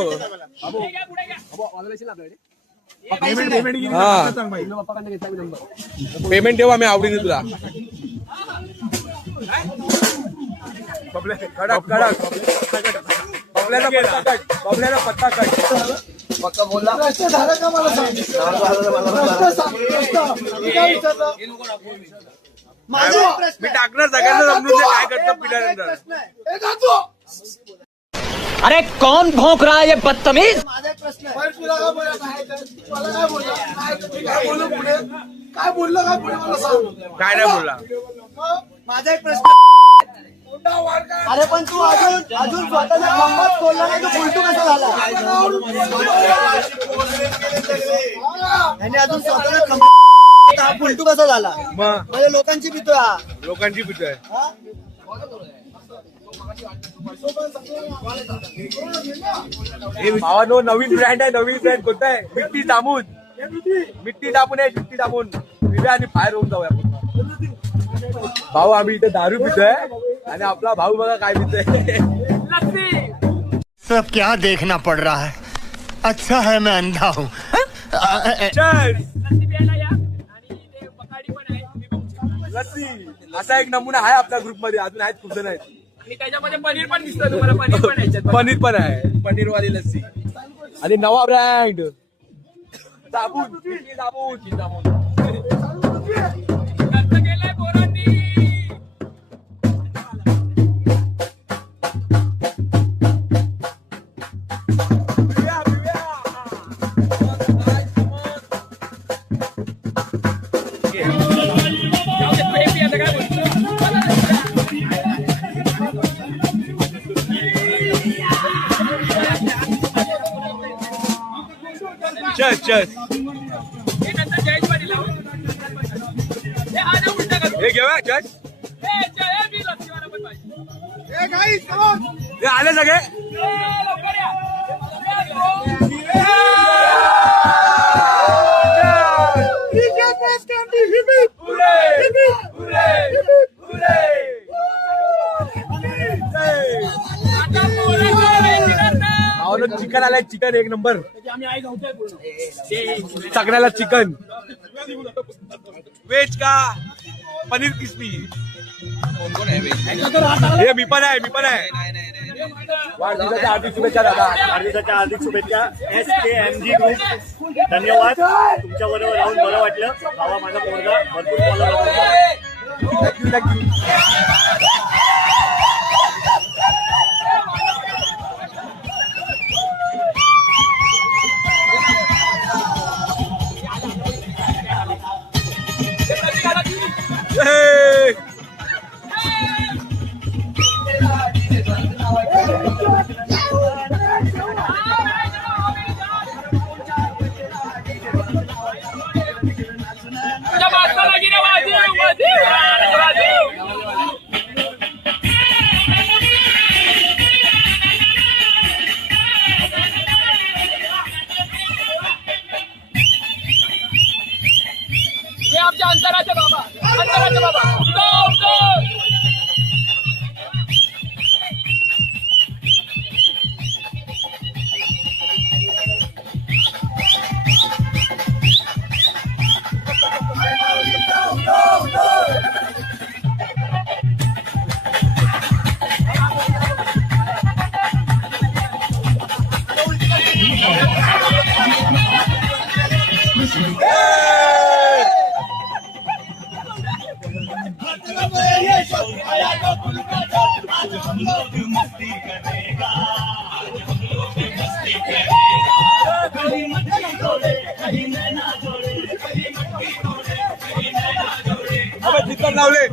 पेमेंट देऊ आम्ही आवडीने तुला. कडक कडक बबल्याचा पत्ता कट. पक्का बोलला मी टाकणार सगळ्यांना समजून दे काय करतो पिल्यानंतर. अरे कौन भौंक रहा है ये बदतमीज? काय बोललो काय पुढे मला सांग. काय नाही बोलला. माझा एक प्रश्न. अरे पण तू अजून स्वतःचा खंबाच बोलला नाही, तू उलटू कसा झाला? आणि अजून स्वतःचा खंबा उलटू कसा झाला? मग म्हणजे लोकांची भीतो हा. लोकांची पितोय. हा? भावानो नवीन ब्रँड आहे. नवीन ब्रँड कोणता आहे? मिट्टी दाबून. मिट्टी दाबून आहे. मिट्टी दाबून पिऊया आणि बाहेर होऊन जाऊया आपण. भाऊ आम्ही इथे दारू पितोय आणि आपला भाऊ बघा काय पितोय. सब क्या देखना पड़ रहा है. अच्छा है मैं अंधा हूँ. लस्सी असा एक नमुना आहे आपल्या ग्रुपमध्ये. अजून आहेत खूप जण आहेत. आणि त्याच्यामध्ये पनीर पण दिसतोय तुम्हाला. पनीर पण याच्यात. पनीर पण आहे. पनीरवाली लस्सी आणि नवा ब्रँड दाबून. मिट्टी दाबून. खर्च केलाय पोरांनी. चल हे घेऊया चल. हे आले सगळे. चिकन आलाय. चिकन एक नंबर. सगळ्याला चिकन. व्हेज का पनीर क्रिस्पी. हे मी पण आहे. वाढदिवसाच्या हार्दिक शुभेच्छा दादा. वाढदिवसाच्या हार्दिक शुभेच्छा. SKMG ग्रुप धन्यवाद. तुमच्या बरोबर राहून बरं वाटलं. भावा माझा पोरगा भरपूर फॉलो. थँक्यू. अंतराचे बाबा. चिकन लावले.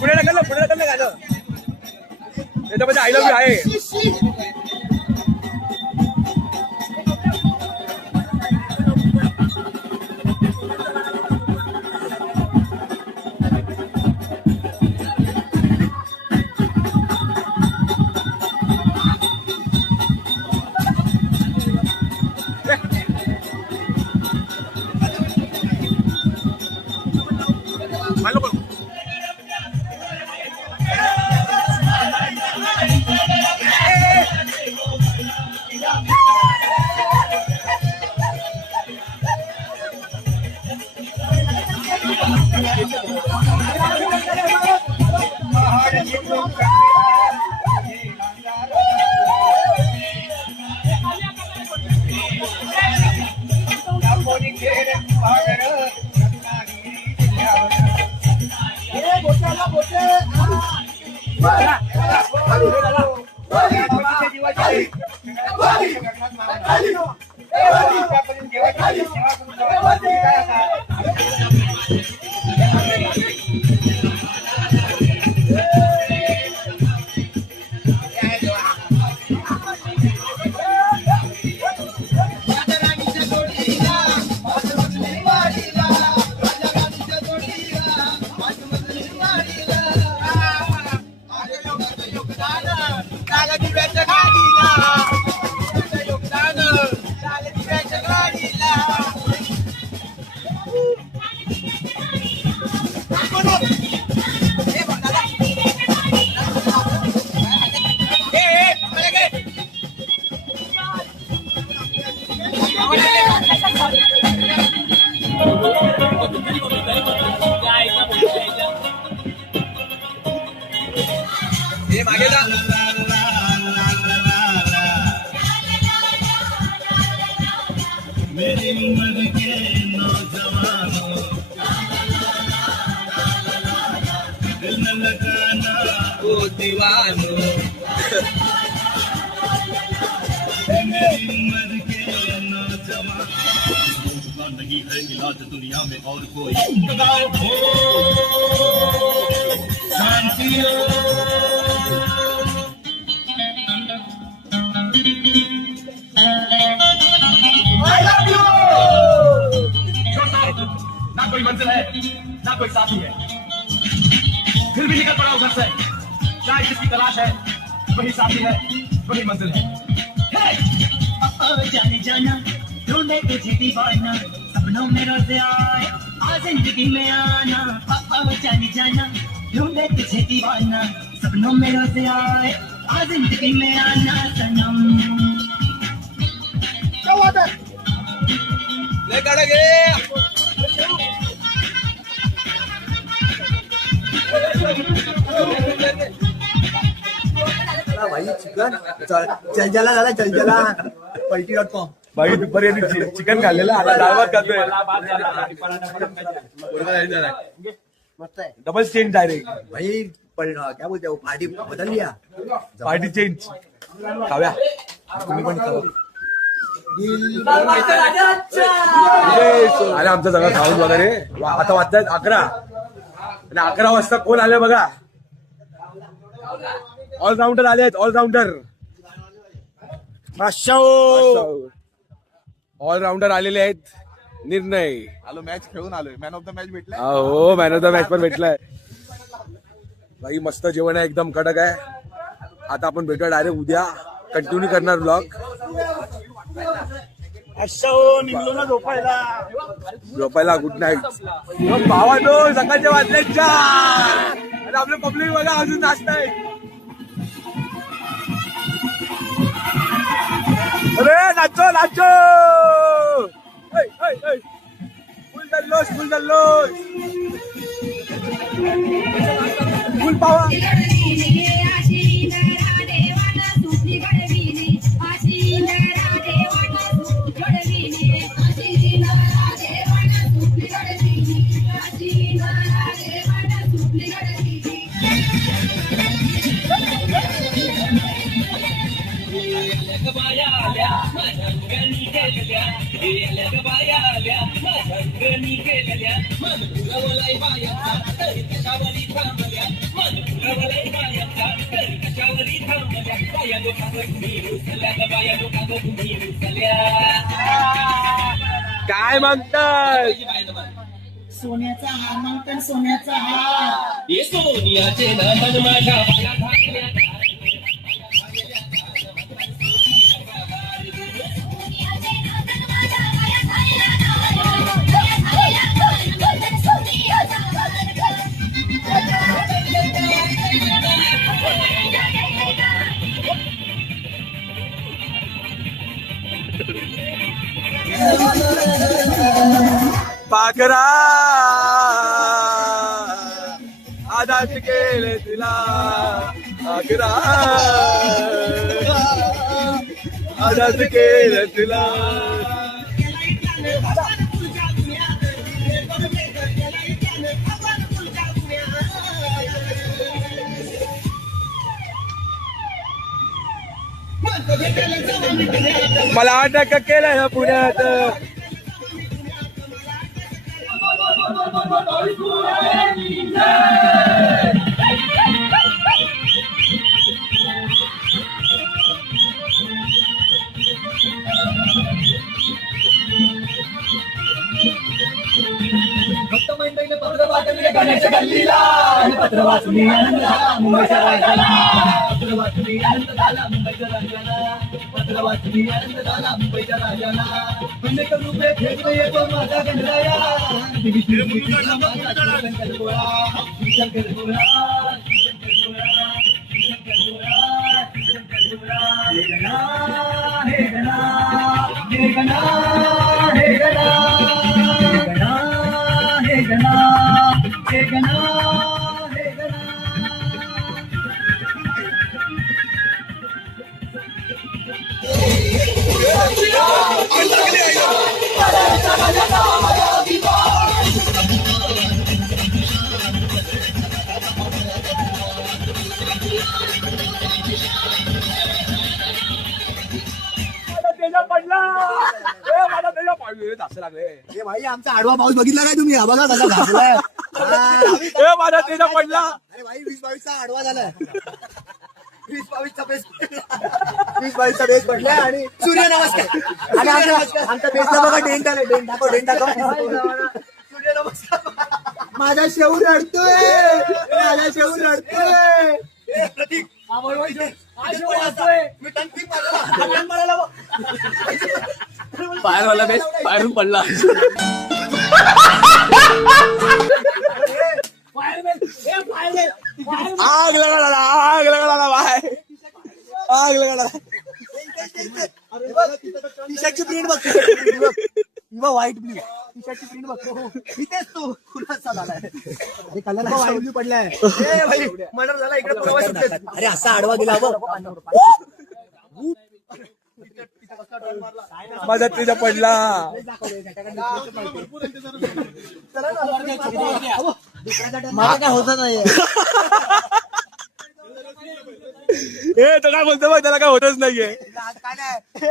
पुढे ढकललं गाणं त्याच्यामध्ये आय लव्ह यू आहे. ना कोई मंजिल है ना कोई साथी है, फिर भी निकल पड़ा हूं घर से। शायद जिसकी तलाश है वही साथी है, वही मंजिल है। जाने जाना ढूंढे तुझे दीवाना, सपनों में रोज आए आ जिंदगी में आना। जाने जाना ढूंढे तुझे दीवाना, सपनों में रोज आए आ जिंदगी में आना सनम। क्या बात है? ले काढा भाई चिकन जलजला झाला जलजला पलटी.com भाई दुपारी चिकन खाल्लेलं आता डाळ भात खातोय. मस्त आहे डबल चेंज डायरेक्ट भाई. क्या बोलते हो, पार्टी बदल लिया. Party change. खाव्या तुम्ही पण खावा. अरे आमचं सगळं खाऊन वगैरे आता वाजतायत 11 आणि 11 वाजता कोण आले बघा. ऑलराऊंडर आले आहेत, ऑलराऊंडर. ऑलराऊंडर आलेले आहेत. निर्णय आलो, मॅच खेळून आलोय. मॅन ऑफ द मॅच भेटला. हो, मॅन ऑफ द मॅच पण भेटलाय. भाई मस्त जेवण आहे, एकदम कडक आहे. आता आपण भेटूया डायरेक्ट उद्या, कंटिन्यू करणार ब्लॉग. अशा निघलो ना झोपायला. झोपायला गुड नाईट भावानो. सकाळच्या वाजले 4 आणि आपलं पब्लिक बघा अजून नाचताय. अरे नाचो नाचो. फुल जल्लोष फुल जल्लोष फुल पावा. काय मागतात? सोन्याचा हार मागतात, सोन्याचा हार. सोनियाचे नमन माझ्या पाखरा आदात केले तिला. पाखरा आदात केले तिला. मला अटक केलं पुण्यात. पत्र वाचले गाण्याच्या गल्लीला. पत्र वाचून आनंद झाला मुंबईच्या राजाला. पत्र वाचून आनंद झाला मुंबईच्या राजाला. पत्र वाचून आनंद झाला मुंबईच्या राजाला. अनेक रुपये फेकून येतो माझा गणराया. हे गणा हे गणा हे गणा हे गणा हे गणा हे गणा. असं लागले. भाई आमचा आडवा पाऊस बघितला काय तुम्ही? हा बघा कसा घासलाय. माझा तेजा पडला. अरे भाई 20-22चा आडवा झालाय. 20-22चा बेस 20-22चा बेस पडलाय आणि सूर्य नमस्कार. आणि आमच्या बेसला बघा डेंट आलाय. डेंट दाखव डेंट दाखव. सूर्य नमस्कार. माझा शेऊ रडतोय. माझा शेऊ रडतोय. प्रतीक बाहेरवाला बेस बाहेरून पडला. आग लगाडा आग लगाडा बाय. आग लगाडा. टी शर्टची प्रिंट बघ. व्हाईट ब्ल्यू टी शर्टची प्रिंट बघ. इथेच तो खुलासा झालाय. अरे कलर व्हाईट ब्ल्यू पडलाय. मर्डर झाला इकडे प्रवास. अरे असा आडवा गेला बघ. माझा तेजा पडला. मला काय होत नाही. ए तो काय बोलतो बघ. त्याला काय होतच नाहीये.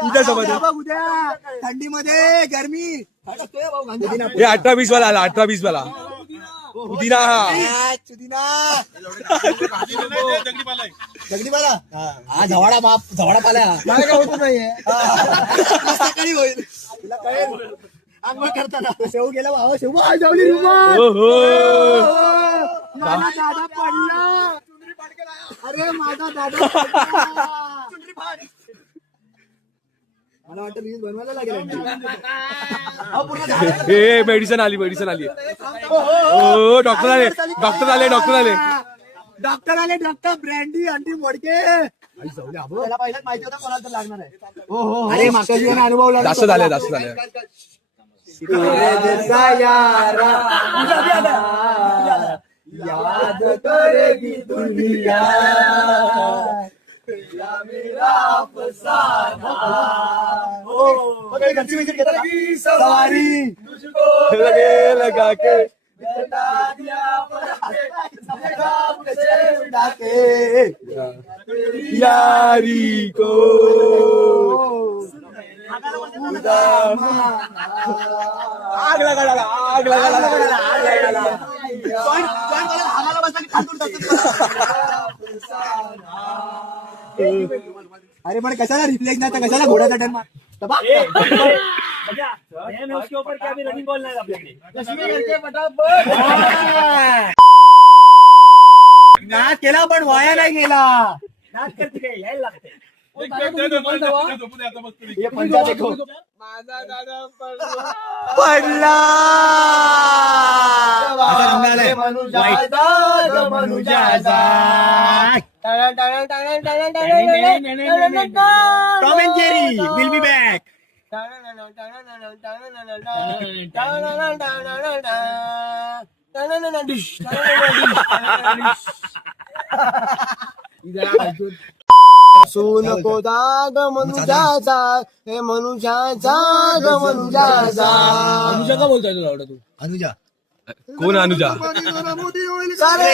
उद्या समज उद्या थंडीमध्ये गरमी. हे 18-20 वाला आला. 18-20 वाला पुदिना. दगडीपाला हा झवाडा पाला. मला काय होत नाहीये. सकाळी होईल. तिला कळेल आंघोळ करताना. शेव गेला भावा. शेव जावली. माझा दादा पडला. अरे माझा दादा मला वाटतं रील बनवायला लागेल हे मेडिसिन आली हो डॉक्टर आले डॉक्टर ब्रँडी अंडी मोडके त्याला पहिलाच माहिती होतं कोणाला तर लागणार आहे. अरे मागच्या जीवन अनुभव जास्त झाले याद करेगी दुनिया मेरा अफसाना सवारी लगा के यारी को आग लगा अरे पण कशाला रिफ्लेक्ट नाही तर कशाला घोड्याचा टर्न उसके ऊपर क्या भी रनिंग बॉल नाही आपल्याकडे नाच केला पण वाया नाही गेला. नाच करते काय यायला लागते पडला Tom and Jerry will be back. सोन को दाग मनुजाचा हे मनुजाचा ग मनुजाचा. अनुजा का बोलतोय तुला आवडत तू? अनुजा कोण अनुजा? सारे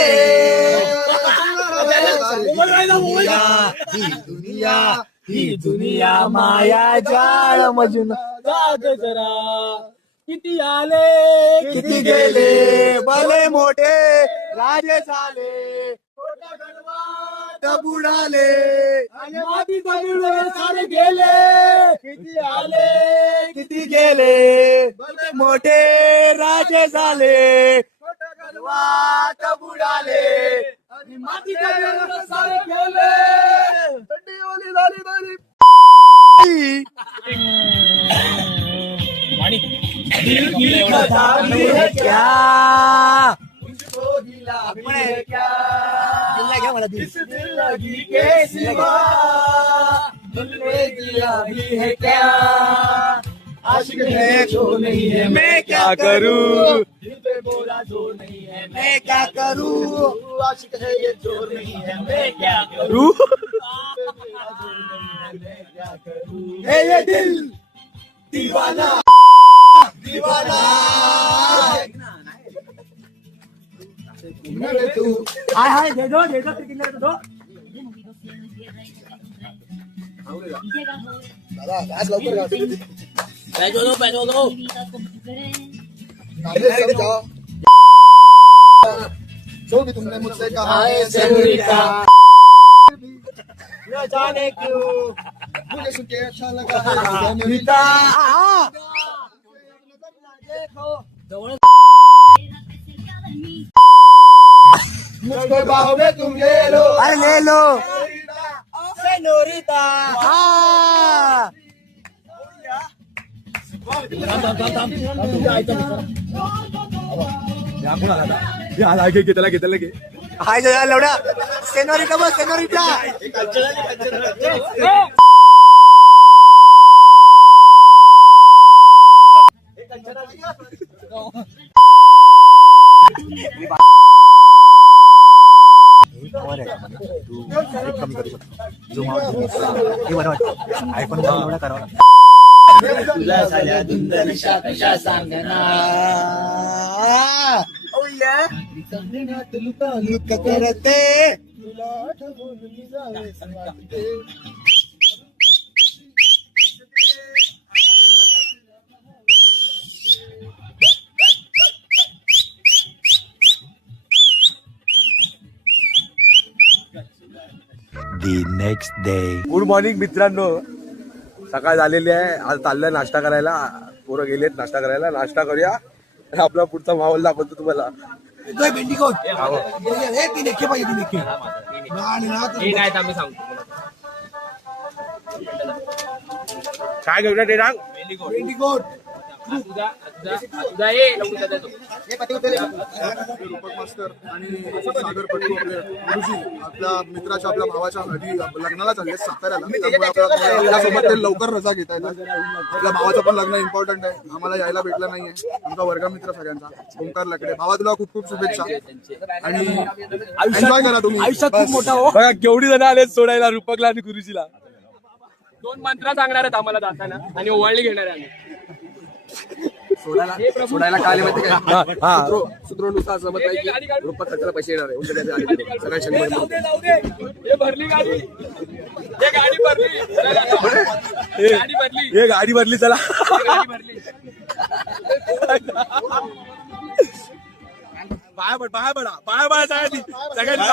ही दुनिया माया जाळ मजून जाग जरा. किती आले किती गेले भले मोठे राजे झाले बुडाले सारे गेले. किती आले किती गेले भले मोठे राजे झाले बुडाले मातीच्या सारे गेले. थंडी ओली झाली झाली क्या इस दिल लगी के सिवा तुमने दिया भी है क्या. आशिक है जो नहीं है मैं क्या करूं. दिल पे बोला जो नहीं है मैं क्या करूं. आशिक है ये जोर नहीं है मैं क्या करूं. ये दिल दीवाना दीवाना हाय हाय दे दो क्रिकेट दो. जो भी तुमने मुझसे कहा है सेनोरिटा न जाने क्यों मुझे सुन के अच्छा लगा है सेनोरिटा. मुझको बाहों में तुम ले लो. अरे ले लो सेनोरिटा. घेतला हाय लवड्या सेनोरिटा बस सेनोरिटा. आयफोन एवढा करावा तुला झाल्या धुंदनशा कशा सांगणार. लुक करते तुला आठवून मी जावेस वाटते. The next day. Good morning मित्रांनो. सकाळ झालेली आहे. आज चाललंय नाश्ता करायला. पोरं गेलेत नाश्ता करायला. नाश्ता करूया. आपला पुढचा माहोल दाखवतो तुम्हाला. भेंडी कोण ती नेके पाहिजे ती नेके आम्ही सांगतो काय घेऊया ते सांग. रूपक मास्तर आणि सागर पट्टू आपले गुरुजी आपल्या मित्राच्या आपल्या भावाच्या हळदी लग्नाला चालले साताऱ्याला, त्यामुळे आपल्यासोबत ते लवकर रजा घेता येतात. आपल्या भावाचं पण लग्न इम्पॉर्टंट आहे, आम्हाला यायला भेटलं नाहीये. आमचा वर्गमित्र सगळ्यांचा ओंकार लकडे. भावा तुला खूप खूप शुभेच्छा आणि एन्जॉय करा तुम्ही. आयुष्यात खूप मोठा हो. बघा केवढी जण आले सोडायला रूपकला आणि गुरुजीला. 2 मंत्र सांगणार आहेत आम्हाला जाताना आणि ओवाळणी घेणार आहे आम्ही. सोडायला काले माहिती काय सूत्रोनुसार असं मत आहे की रूपक खर्चाला पैसे येणार आहे सगळ्या शनिवारी. भरली गाडी, गाडी भरली, हे गाडी भरली चला. पाया पडा सगळ्यांनी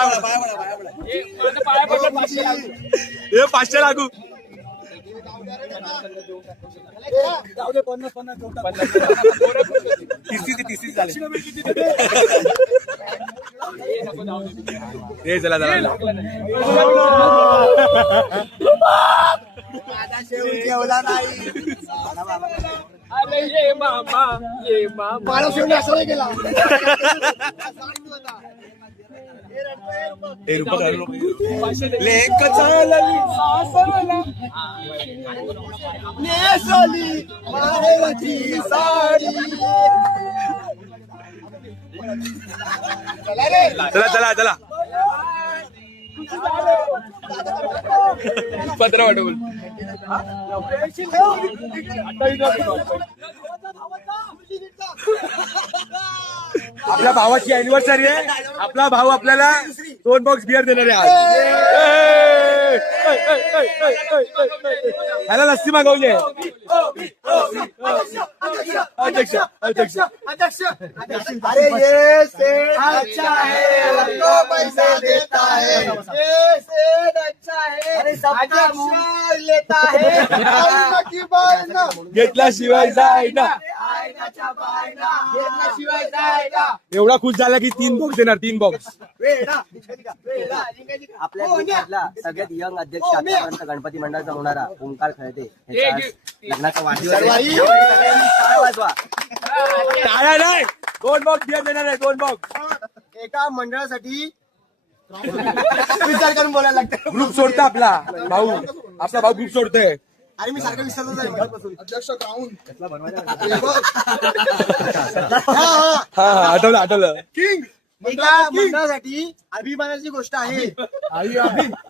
हे 500 लागू. तिसरी झाले हे चला जेवला नाही अरे ये मामा मला शेवटी असं नाही केला. चला पत्र वाटवून आपल्या भावाची अॅनिव्हर्सरी आहे. आपला भाऊ आपल्याला 2 बॉक्स बिअर देणार आहे. ह्याला लस्सी मागवली आहे. अध्यक्ष अरे ये सेठ अच्छा है, सबको पैसा देता है. ये सेठ अच्छा है, अरे सबका मुंह लेता है. घेतल्याशिवाय जायना. घेतल्याशिवाय जायना. एवढा खुश झाला की 3 बॉक्स देणार. 3 बॉक्स. आपल्या देशातला सगळ्यात यंग अध्यक्ष आतापर्यंत गणपती मंडळाचा होणारा ओंकार खळदे यांचा लग्नाचा वाढदिवस आहे. टाळ्या वाजवा. टाळ्या नाही. 2 बॉक्स बिअर देणार आहे. 2 बॉक्स. एका मंडळासाठी विचार करून बोलायला लागतं. ग्रुप सोडतो आपला भाऊ ग्रुप सोडतोय. अरे मी सारखं विसरलो अध्यक्ष काऊन आठवलं. किंग एका मंडळासाठी अभिमानाची गोष्ट आहे.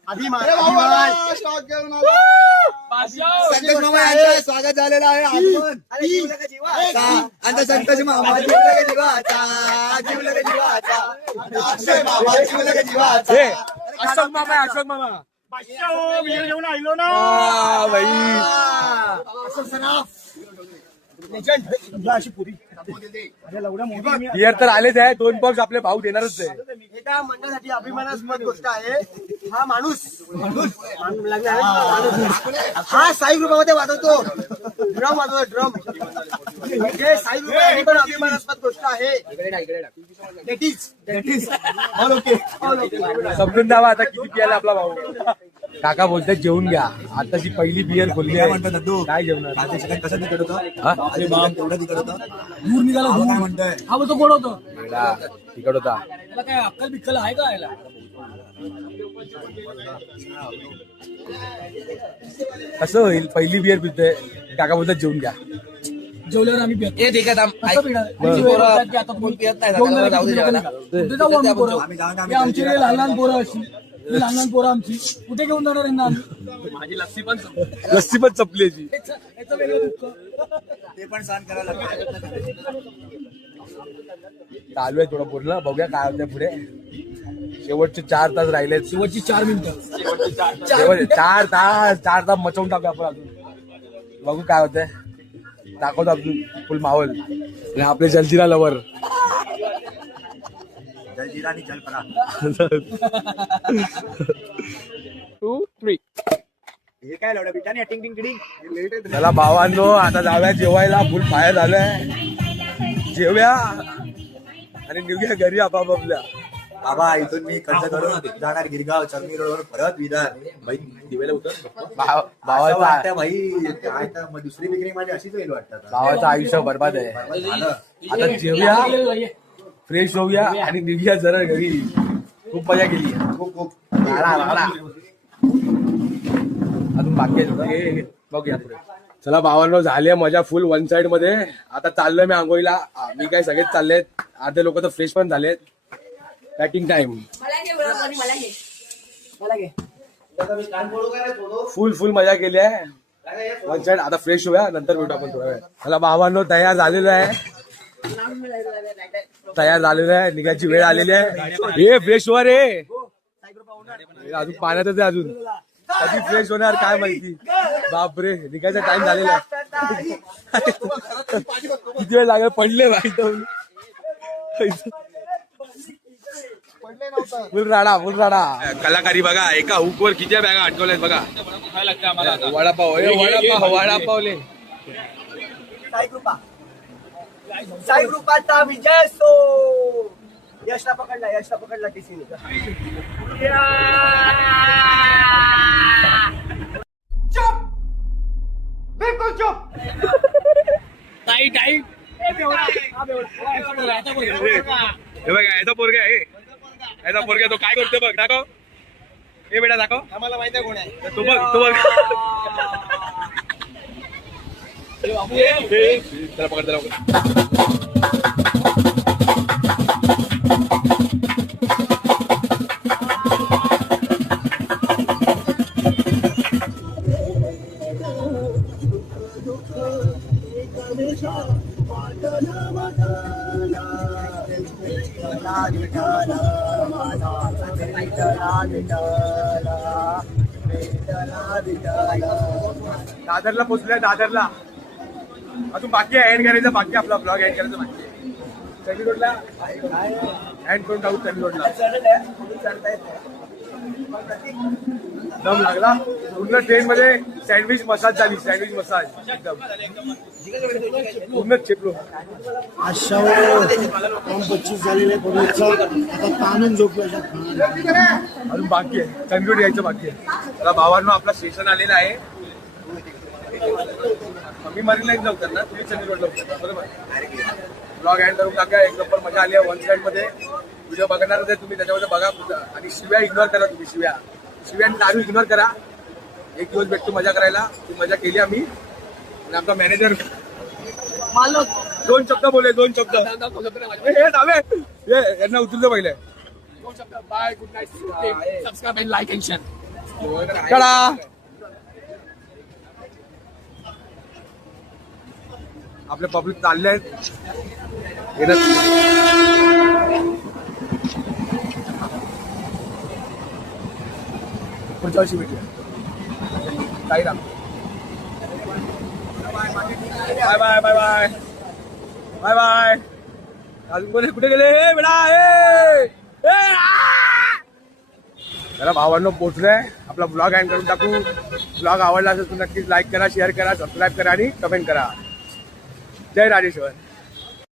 अभिमान स्वागत झालेलं आहे. संतोष मामा अशोक मामा घेऊन आलो ना भाई. बिअर तर आलेच आहे. 2 बॉक्स आपले भाऊ देणारच आहे. एका मंडळासाठी अभिमानास्पद गोष्ट आहे. हा माणूस हा साई ग्रुपामध्ये वाजवतो. ड्रम वाजवतो. ड्रम म्हणजे साई ग्रुपासाठी पण अभिमानास्पद गोष्ट आहे. समजून द्यावा आता किती पियाला आपला भाऊ. काका बोलतात जेवून घ्या. आताची पहिली बियर खोलली आहे. काय जेवणार. कसं तिकड होतं अरे बाप तेवढं तिकड होतं. दूर निघाला दूर म्हणताय हा तो कोण होतो तिकड होता. त्याला काय अक्कल बिक्कल आहे का याला. कसं होईल. पहिली बियर पितोय. काका बोलतात जेवून घ्या. जेवल्यावर आम्ही पितो. हे ठीक आहे थांब. कसं पिणार? आता कोण पित नाही जाऊ दे जेवायला. कुठे जाऊ आम्ही पोरं. हे आमची रे लहान पोरं अशी. ही लहान पोरं आमची कुठे घेऊन जाणार यांना आम्ही. माझी लस्सी पण लस्सी पण चपली याची. याचं वेगळं दुःख. ते पण सहन करायला लागतं. चालू आहे थोडं बोलणं. बघूया काय होतं पुढे. शेवटचे 4 तास राहिले. शेवटची 4 मिनिटं. 4 तास मचवून टाकू आपण अजून. बघू काय होतंय. दाखवतो अजून फुल माहोल. आणि आपले जलजिरा लवर. जलजिरा आणि जलपरा 2, 3. हे काय लावलं बिटाने टिंग टिंग टिंग. चला भावांनो आता जाऊया जेवायला. फुल फायर झालंय. जेवूया आणि निघूया घरी आपापल्या. बाबा इथून मी खर्च करून जाणार गिरगाव चर्मी रोडवर परत विधार भाई दिवेला उतर भावाचं वाटतं भाई काय तर मग दुसरी पिकनिक माझी अशीच होईल वाटतं आता. भावाचं आयुष्य बरबाद आहे. झालं. आता जेवूया, फ्रेश होऊया आणि निघूया जरा घरी. खूप मजा केली. खूप अजून बाकी आहे. बघूया पुढे. चला भावांनो, झाली मजा फुल वन साइड मध्ये. आता चाललोय मी आंघोळीला. मी काय सगळेच चाललेत, अर्धे लोक तर फ्रेश पण झालेत. Packing time. फुल मजा केली आहे वन साइड. आता फ्रेश होऊया, नंतर भेटू आपण थोडा वेळ. चला भावांनो, तयार झालेलं आहे. निघायची वेळ आलेली आहे. हे फ्रेश व्हा रे. अजून पाण्यातच आहे अजून. कधी फ्रेश होणार काय माहिती. बापरे, निघायचा टाइम झालेला आहे. किती वेळ लागेल. पडले माहिती. फुल राडा. कलाकारी बघा. एका हुकवर किती बॅगा अटकवल्यात बघा. वडापावले. साई कृपाचा विजय असो. यशला पकडला टीसीने. चुप, बिलकुल चुप. हे बघा, याचा पोरगा आहे. याचा पोरगा तो काय करतो बघ. दाखव. हे बेटा दाखव. आम्हाला माहिती आहे कोण आहे. तो बघ. त्याला पकड. दादरला पोचलोय. दादरला अजून बाकी आहे. एंड करायचं बाकी. आपला ब्लॉग एंड करायचं बाकी. चंडी रोडला एंड करून टाकू. चंडी रोडला दम लागला. पूर्ण ट्रेन मध्ये सँडविच मसाज झाली. सँडविच मसाज एकदम पूर्ण चेपलो. 25 झालेले आता ताणून झोपलो. अजून बाकी आहे. चंडी रोड यायचं बाकी आहे. आता भावांनो, आपला स्टेशन आलेला आहे. मी मरीन लाईन जाऊ ना, तुम्ही चंडी रोडला उतरा. बरोबर. ब्लॉग एंड करून टाका. एक नंबर मजा आली आहे वन साइड मध्ये. व्हिडिओ बघणार होते तुम्ही, त्याच्यामध्ये बघा. आणि शिव्या इग्नोर करा तुम्ही. शिव्या आणि दारू इग्नोर करा. एक दिवस भेटतो मजा करायला. ती मजा केली आम्ही. आणि आमचा मॅनेजर 2 शब्द बोलले. 2 शब्द. हे दावे यांना उचललं पहिले. Bye, good night, subscribe and like and share. चला. आपले पब्लिक चालले आहेत. पुढच्या वर्षी भेटूया. काही ना. बाय. अजून कोणी कुठे गेले बेटा. जरा भावांनो पोहोचलोय. आपला ब्लॉग एंड करून टाकू. ब्लॉग आवडला असेल तर नक्कीच लाईक करा, शेअर करा, सबस्क्राईब करा आणि कमेंट करा. जय राजेश्वर.